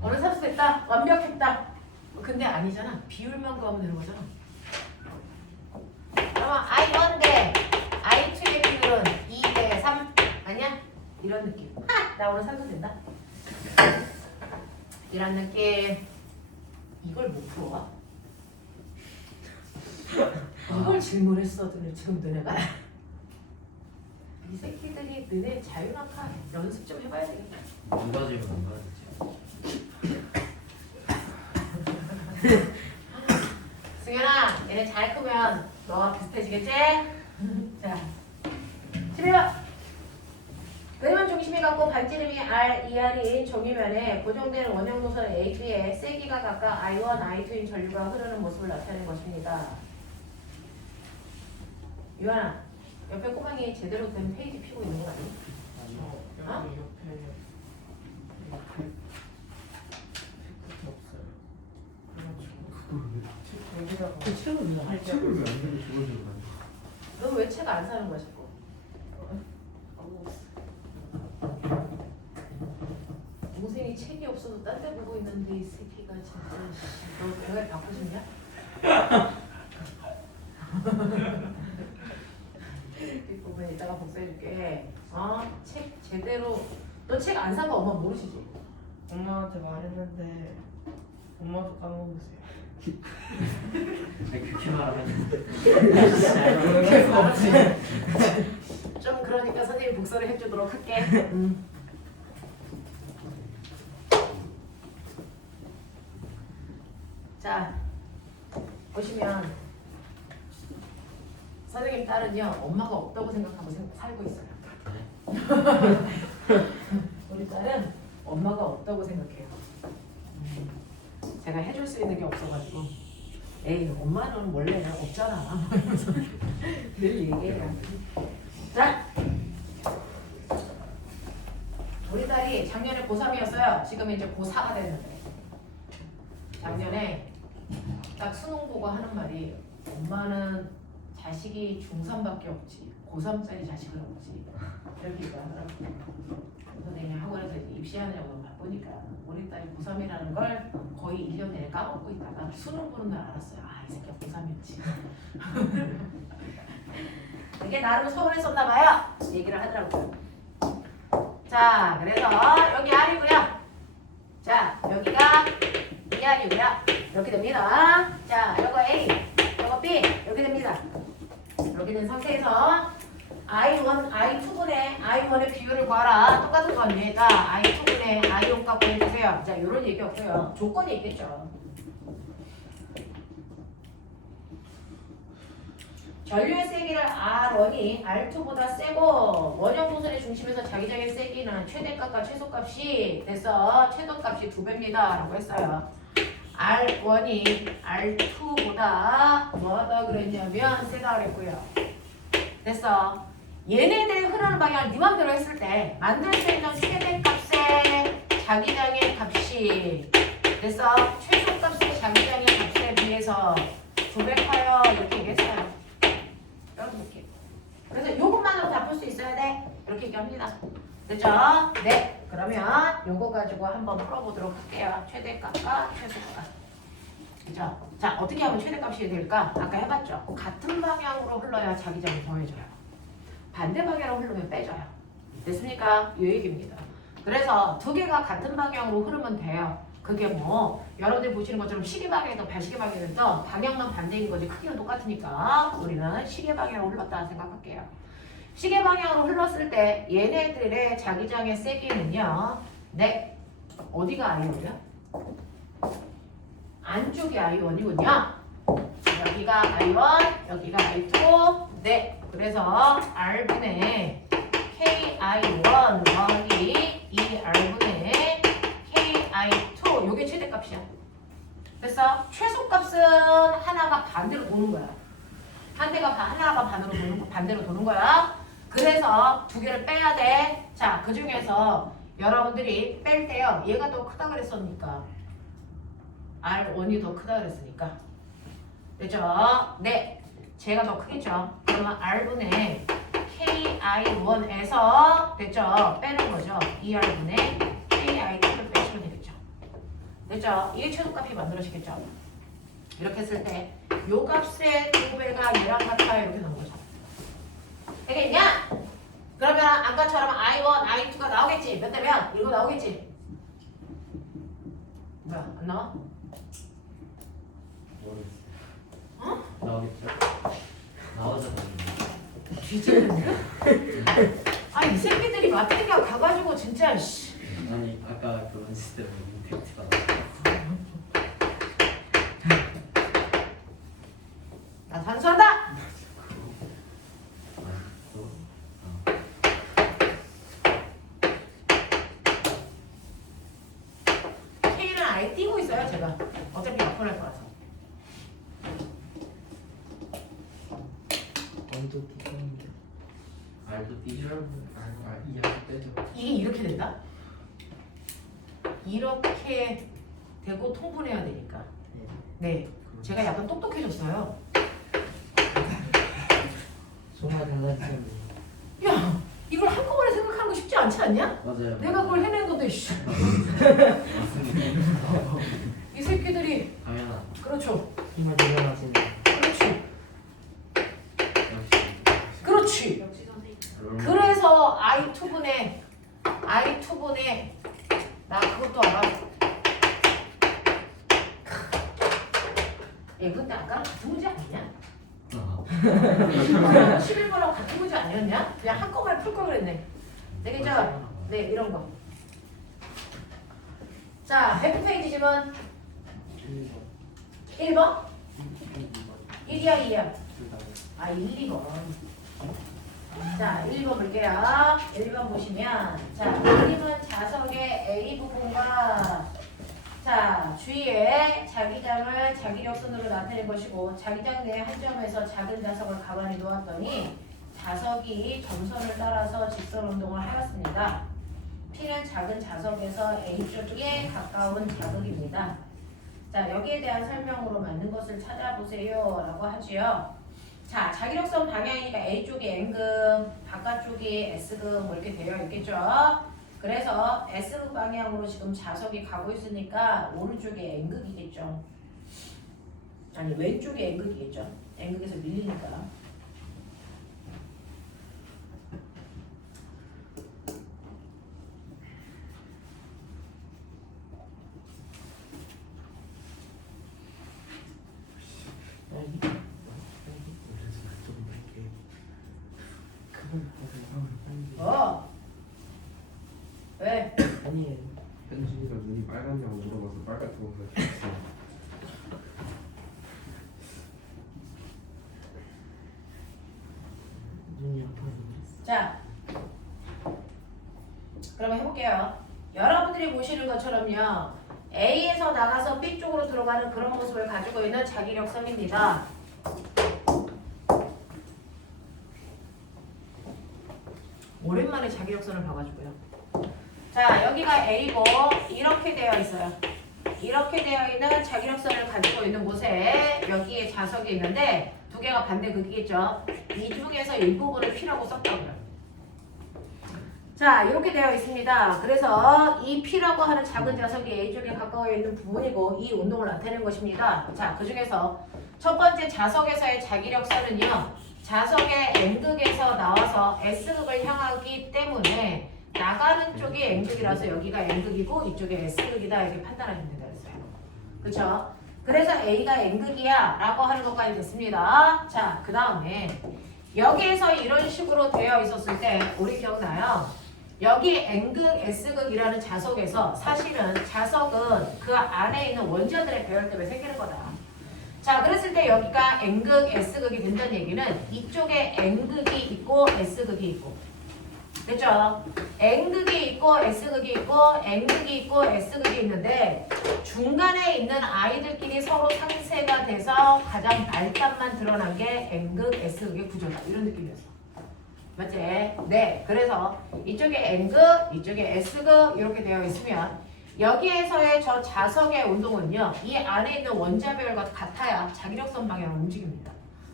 어느 산수 됐다. 완벽했다. 근데 아니잖아. 비율만 구하면 되는 거잖아. 그러면 I1 대 I2의 비율은 2 대 3 아니야? 이런 느낌. 나 오늘 산수 된다. 이런 느낌. 이걸 못 풀어와? 이걸 질문했어. 지금 너네가. 이 새끼들이 너네 자유낙하 연습 좀 해봐야 되겠다. 누가 질문 안 받았지? 승현아, 얘네 잘 크면 너와 비슷해지겠지? 자, 11번. 그림은 중심이 같고 반지름이 R, 2R인 종이면에 고정된 원형 노선 AB에 세기가 각각 I1, I2인 전류가 흐르는 모습을 나타내는 것입니다. 유한아, 옆에 꼬망이 제대로 된 페이지 피고 있는 거 아니야? 어? 그 책은 왜 안- 책을 왜안 들고 저걸 들고 다녀? 너 왜 책 안 사는 거야 자꾸? 동생이 책이 없어서 딴 데 보고 있는데 이 새끼가 진짜 너 내가 받고 싶냐? 이 부분 이따가 복사해줄게. 책 제대로 너 책 안 산 거 엄마 모르시지? 엄마한테 말했는데 엄마도 까먹으세요. 아니 그렇게 말하면 좀 그러니까 선생님이 복사를 해주도록 할게. 자, 보시면 선생님 딸은요 엄마가 없다고 생각하고 살고 있어요. 우리 딸은 엄마가 없다고 생각해요. 제가 해줄 수 있는 게 없어가지고 에이 엄마는 원래 없잖아. 늘 얘기해요. 자, 우리 딸이 작년에 고3이었어요. 지금 이제 고4가 됐는데 작년에 딱 수능 보고 하는 말이 엄마는 자식이 중3밖에 없지 고3짜리 자식은 없지 이렇게 얘기하더라고요. 선생님이 학원에서 입시하느라고 바쁘니까 우리 딸이 고3이라는 걸 거의 1년 내내 까먹고 있다가 수능 보는 날 알았어요. 아, 이 새끼가 고3이었지. 이게 나름 서울했었나 봐요. 얘기를 하더라고요. 자, 그래서 여기 R이고요. 자, 여기가 2R이고요. 이렇게 됩니다. 자, 요거 A, 요거 B 이렇게 됩니다. 이렇게 된 상태에서 I1, I2분의 I1의 비율을 구하라. 똑같은 겁니다. I2분의 I1 값 구해주세요. 자, 이런 얘기 없고요. 조건이 있겠죠. 전류의 세기를 R1이 R2보다 세고 원형 노선의 중심에서 자기장의 세기는 최대값과 최소값이 돼서 최소값이 2배입니다. 라고 했어요. R1이 R2보다 뭐하다 그랬냐면 세다 그랬고요. 됐어. 얘네들이 흐르는 방향을 네 맘대로 했을 때 만들 수 있는 최대값의 자기장의 값이 됐어. 최소값의 자기장의 여기서 조백하여 이렇게 얘기했어요. 이런 느낌. 그래서 요것만으로 다 풀 수 있어야 돼. 이렇게 얘기합니다. 됐죠? 네. 그러면 요거 가지고 한번 풀어보도록 할게요. 최대값과 최소값. 그죠? 자, 어떻게 하면 최대값이 될까? 아까 해봤죠? 같은 방향으로 흘러야 자기장이 더해져요. 반대 방향으로 흐르면 빼져요. 됐습니까? 이 얘기입니다. 그래서 두 개가 같은 방향으로 흐르면 돼요. 그게 뭐 여러분들 보시는 것처럼 시계 방향이든 발시계 방향이든 방향만 반대인 거지 크기는 똑같으니까 우리는 시계 방향으로 흘렀다 생각할게요. 시계 방향으로 흘렀을 때 얘네들의 자기장의 세기는요. 네. 어디가 I1이야? 안쪽이 I1이군요. 여기가 I1, 여기가 I2. 네. 그래서 R분의 KI1 더하기 2R분의 KI2 요게 최대값이야. 됐어? 최소값은 하나가 반대로 도는 거야. 하나가 반대로 도는 거야. 그래서 두 개를 빼야 돼. 자, 그 중에서 여러분들이 뺄 때요. 얘가 더 크다 그랬으니까 R1이 더 크다 그랬으니까. 됐죠? 네. 제가 더 크겠죠. 그러면 R분의 KI1에서 됐죠? 빼는 거죠. 2R분의 KI2를 빼시면 되겠죠. 됐죠? 이게 최소값이 만들어지겠죠. 이렇게 했을 때 요 값의 두 배가 얘랑 같아 이렇게 나온 거죠. 되겠냐? 그러면 아까처럼 I1, I2가 나오겠지. 몇 대면? 이거 나오겠지. 뭐야? 안 나와? 어? 나오겠죠? 나오잖아요. 뒤지는데? 아니 이 새끼들이 마트리가 가가지고 진짜 씨. 아니 아까 그 원시 때문에 임팩트가 나왔어. 나 단수한다. K는 아예 띄고 있어요 제가. 어차피 옆으로 할 거라서. 완전 뚜껑인데. 알도 띠죠. 이해할 때죠. 이게 이렇게 된다? 이렇게 되고 통분해야 되니까. 네. 제가 약간 똑똑해졌어요. 정말 달라지는. 야, 이걸 한꺼번에 생각하는 거 쉽지 않지 않냐? 맞아요. 내가 그걸 해낸 건데, 씨. 맞습니다. 이 새끼들이 당연한. 그렇죠. 정말 대단하시네. 그렇지. 역시. 그렇지. 역시 선생님. 그래서 I2분의 나 그것도 알아. 얘 근데 아까랑 같은 문제 아니냐? 11번하고 같은 문제 아니었냐? 그냥 한꺼번에 풀 걸 그랬네. 되겠죠? 네, 이런 거. 자, F 페이지 지문 1번? 1이야, 2야? 아, 1, 2번. 자, 1번 볼게요. 1번 보시면, 자, 그림은 자석의 A 부분과 자, 주위에 자기장을 자기력선으로 나타낸 것이고 자기장 내 한 점에서 작은 자석을 가만히 놓았더니 자석이 점선을 따라서 직선 운동을 하였습니다. P는 작은 자석에서 A쪽에 가까운 자극입니다. 자, 여기에 대한 설명으로 맞는 것을 찾아보세요 라고 하지요. 자, 자기력선 방향이니까 A쪽이 N극, 바깥쪽이 S극 뭐 이렇게 되어 있겠죠. 그래서 S극 방향으로 지금 자석이 가고 있으니까 오른쪽에 N극이겠죠. 아니 왼쪽에 N극이겠죠. N극에서 밀리니까. 왜? 아니에요. 현준이가 눈이 빨갛냐고 물어봐서 빨갛다고 그랬어. 눈이 아파서. 자, 그러면 해볼게요. 여러분들이 보시는 것처럼요. A에서 나가서 B 쪽으로 들어가는 그런 모습을 가지고 있는 자기력선입니다. 오랜만에 자기력선을 봐가지고요. 자, 여기가 A고 이렇게 되어 있어요. 이렇게 되어 있는 자기력선을 가지고 있는 곳에 여기에 자석이 있는데 두 개가 반대 극이겠죠. 이 중에서 일부분을 P라고 썼다고요. 자, 이렇게 되어 있습니다. 그래서 이 P라고 하는 작은 자석이 A쪽에 가까워 있는 부분이고 이 운동을 나타내는 것입니다. 자, 그 중에서 첫 번째 자석에서의 자기력선은요. 자석의 N극에서 나와서 S극을 향하기 때문에 나가는 쪽이 N극이라서 여기가 N극이고 이쪽이 S극이다 이렇게 판단하시면 된다 그랬어요. 그쵸? 그래서 A가 N극이야 라고 하는 것까지 됐습니다. 자, 그 다음에 여기에서 이런 식으로 되어 있었을 때 우리 기억나요? 여기 N극, S극이라는 자석에서 사실은 자석은 그 안에 있는 원자들의 배열 때문에 생기는 거다. 자, 그랬을 때 여기가 N극, S극이 된다는 얘기는 이쪽에 N극이 있고 S극이 있고 됐죠? N극이 있고 S극이 있고 N극이 있고 S극이 있는데 중간에 있는 아이들끼리 서로 상쇄가 돼서 가장 말단만 드러난 게 N극, S극의 구조다. 이런 느낌이었어. 맞지? 네. 그래서 이쪽에 N극, 이쪽에 S극 이렇게 되어 있으면 여기에서의 저 자석의 운동은요. 이 안에 있는 원자별과 같아야 자기력선 방향을 움직입니다.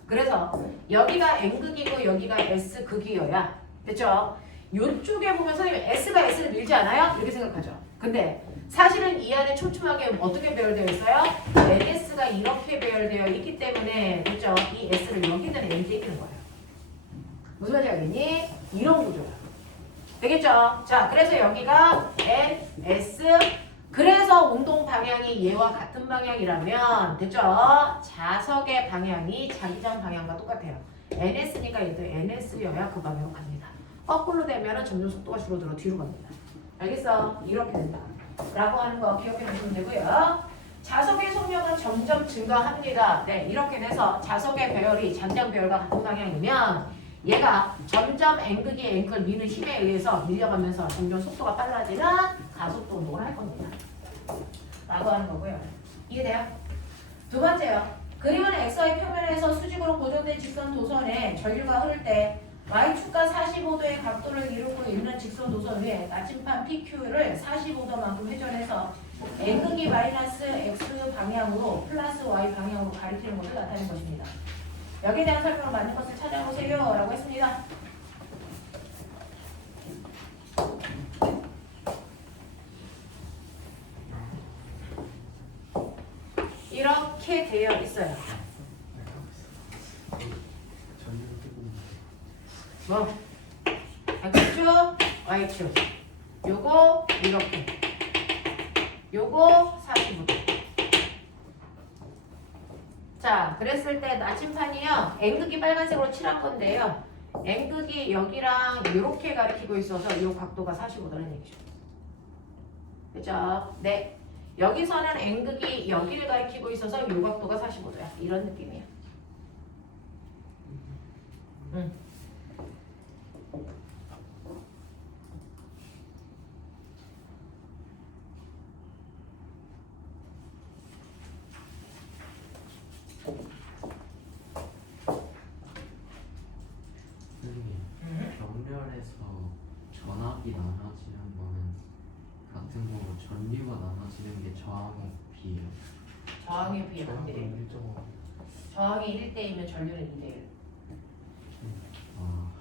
그래서 여기가 N극이고 여기가 S극이어야 됐죠? 이쪽에 보면 선생님 S가 S를 밀지 않아요? 이렇게 생각하죠. 근데 사실은 이 안에 촘촘하게 어떻게 배열되어 있어요? NS가 이렇게 배열되어 있기 때문에 됐죠? 이 S를 여기다 N이 떼기는 거예요. 무슨 말인지 알겠니? 이런 구조야. 되겠죠? 자, 그래서 여기가 N, S 그래서 운동 방향이 얘와 같은 방향이라면 됐죠? 자석의 방향이 자기장 방향과 똑같아요. NS니까 얘도 NS여야 그 방향으로 갑니다. 거꾸로 되면 점점 속도가 줄어들어 뒤로 갑니다. 알겠어? 이렇게 된다. 라고 하는 거 기억해 두시면 되고요. 자석의 속력은 점점 증가합니다. 네, 이렇게 돼서 자석의 배열이 장장 배열과 같은 방향이면 얘가 점점 N극이 N극을 미는 힘에 의해서 밀려가면서 점점 속도가 빨라지는 가속도 운동을 할 겁니다. 라고 하는 거고요. 이해돼요? 두 번째요. 그림은 XY 표면에서 수직으로 고정된 직선 도선에 전류가 흐를 때 Y축과 45도의 각도를 이루고 있는 직선 도선 위에 나침판 PQ를 45도만큼 회전해서 N극이 마이너스 X 방향으로 플러스 Y 방향으로 가리키는 것을 나타내는 것입니다. 여기에 대한 설명을 맞는 것을 찾아보세요 라고 했습니다. 이렇게 되어 있어요. 뭐? X축, Y축 요거 이렇게 요거 45도. 자, 그랬을 때 나침판이요. N극이 빨간색으로 칠한 건데요. N극이 여기랑 이렇게 가리키고 있어서 이 각도가 45도라는 얘기죠. 그죠? 네. 여기서는 N극이 여기를 가리키고 있어서 이 각도가 45도야. 이런 느낌이야. 병렬에서 전압이 나눠지는 거는 같은 거고 전류가 나눠지는 게 저항의 비예요. 저항의 비율 안 돼. 저항이 1대1이면 전류는 2대1. 아,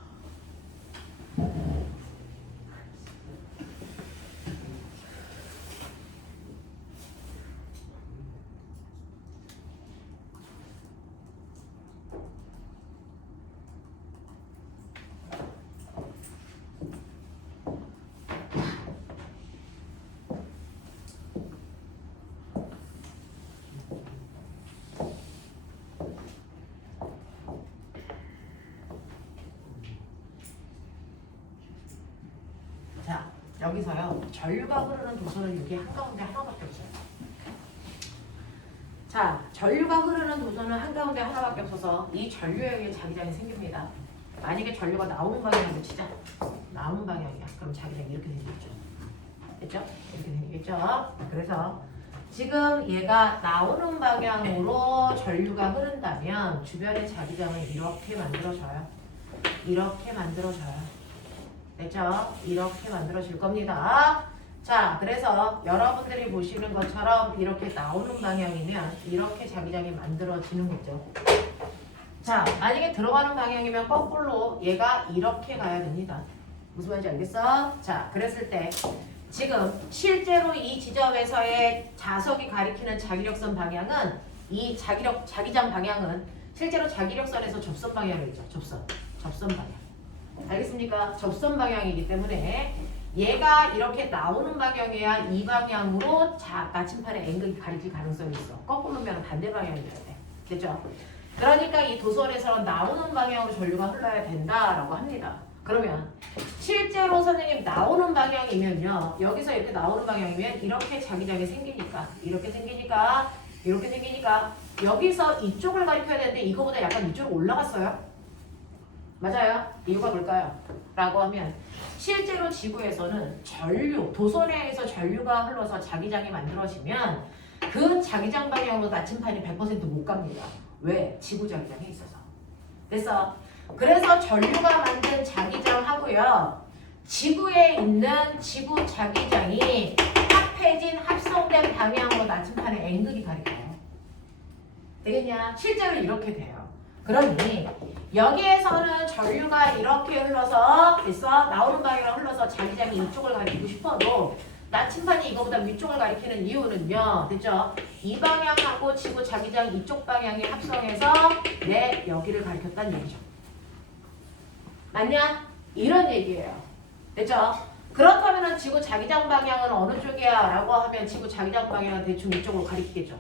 자, 여기서요. 전류가 흐르는 도선은 여기 한가운데 하나밖에 없어요. 자, 전류가 흐르는 도선은 한가운데 하나밖에 없어서 이 전류에 의해 자기장이 생깁니다. 만약에 전류가 나오는 방향으로 치자. 나오는 방향이야. 그럼 자기장이 이렇게 생기겠죠. 됐죠? 이렇게 생기겠죠? 그래서 지금 얘가 나오는 방향으로 전류가 흐른다면 주변의 자기장을 이렇게 만들어줘요. 이렇게 만들어줘요. 됐죠? 이렇게 만들어질 겁니다. 자, 그래서 여러분들이 보시는 것처럼 이렇게 나오는 방향이면 이렇게 자기장이 만들어지는 거죠. 자, 만약에 들어가는 방향이면 거꾸로 얘가 이렇게 가야 됩니다. 무슨 말인지 알겠어? 자, 그랬을 때 지금 실제로 이 지점에서의 자석이 가리키는 자기력선 방향은 이 자기장 방향은 실제로 자기력선에서 접선 방향이죠. 접선 방향. 알겠습니까? 접선 방향이기 때문에 얘가 이렇게 나오는 방향이야 이 방향으로 나침판의 앵글이 가리킬 가능성이 있어. 거꾸로 오면 반대 방향이어야 돼. 됐죠? 그러니까 이 도선에서 나오는 방향으로 전류가 흘러야 된다라고 합니다. 그러면 실제로 선생님 나오는 방향이면요. 여기서 이렇게 나오는 방향이면 이렇게 자기장이 생기니까 이렇게 생기니까 여기서 이쪽을 가리켜야 되는데 이거보다 약간 이쪽으로 올라갔어요. 맞아요? 이유가 뭘까요? 라고 하면 실제로 지구에서는 도선에서 전류가 흘러서 자기장이 만들어지면 그 자기장 방향으로 나침판이 100% 못 갑니다. 왜? 지구 자기장이 있어서. 그래서 전류가 만든 자기장하고요. 지구에 있는 지구 자기장이 합성된 방향으로 나침판의 앵글이 가리켜요. 되겠냐? 실제로 이렇게 돼요. 그러니 여기에서는 전류가 이렇게 흘러서 나오는 방향으로 흘러서 자기장이 이쪽을 가리키고 싶어도 나침판이 이거보다 위쪽을 가리키는 이유는요. 됐죠? 이 방향하고 지구 자기장 이쪽 방향이 합성해서 여기를 가리켰다는 얘기죠. 맞냐? 이런 얘기예요. 됐죠? 그렇다면 지구 자기장 방향은 어느 쪽이야? 라고 하면 지구 자기장 방향은 대충 이쪽으로 가리키겠죠.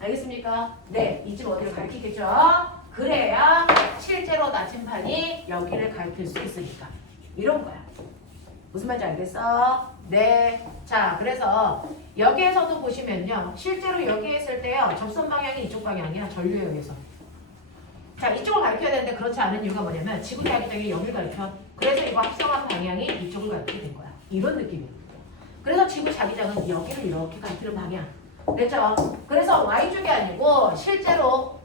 알겠습니까? 네, 이쪽 어디를 가리키겠죠? 그래야 실제로 나침판이 여기를 가리킬 수 있으니까. 이런 거야. 무슨 말인지 알겠어? 네. 자, 그래서 여기에서도 보시면요. 실제로 여기에 있을 때요. 접선 방향이 이쪽 방향이야. 전류에 의해서. 자, 이쪽을 가리켜야 되는데 그렇지 않은 이유가 뭐냐면 지구 자기장이 여기를 가리켜. 그래서 이거 합성한 방향이 이쪽을 가리키게 된 거야. 이런 느낌이에요. 그래서 지구 자기장은 여기를 이렇게 가리키는 방향. 됐죠? 그래서 Y쪽이 아니고 실제로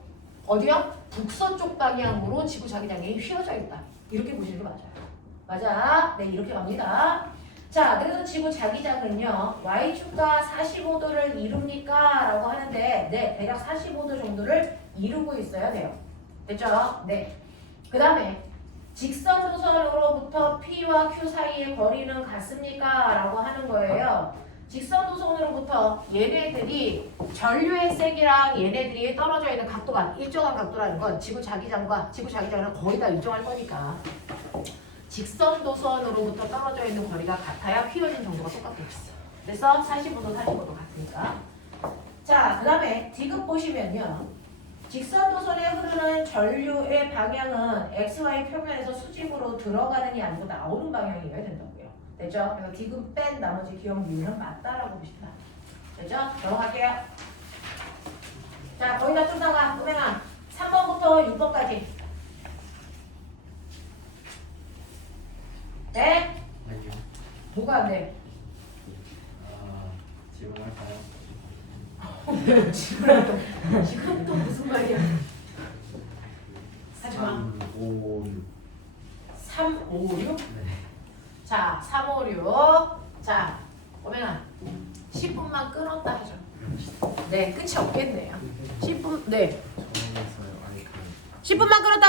어디요? 북서쪽 방향으로 지구 자기장이 휘어져 있다. 이렇게 보시는 게 맞아요. 맞아. 네, 이렇게 갑니다. 자, 그래서 지구 자기장은요. Y축과 45도를 이룹니까? 라고 하는데 네, 대략 45도 정도를 이루고 있어야 돼요. 됐죠? 네. 그 다음에 직선 도선으로부터 P와 Q 사이의 거리는 같습니까? 라고 하는 거예요. 직선 도선으로부터 얘네들이 전류의 색이랑 얘네들이 떨어져 있는 각도가 일정한 각도라는 건 지구 자기장은 거의 다 일정할 거니까 직선 도선으로부터 떨어져 있는 거리가 같아야 휘어진 정도가 똑같겠어. 그래서 45도, 45도 같으니까. 자, 그 다음에 디귿 보시면요. 직선 도선에 흐르는 전류의 방향은 XY 평면에서 수직으로 들어가는이 아니고 나오는 방향이어야 된다고요. 됐죠? 그래서 디귿 뺀 나머지 기억 미는 맞다라고 보시면 돼요. 됐죠? 넘어갈게요. 자, 거의 다 끝나가. 꼬맹아. 3번부터 6번까지. 네? 아니요. 뭐가 안 돼? 지원할까요? 지금 또 무슨 말이야? 하지 마. 3, 5, 6. 3, 5, 6? 네. 자, 3, 5, 6. 자, 꼬맹아. 10분만 끊었다 하죠. 네, 끝이 없겠네요. 10분, 네. 10분만 끊었다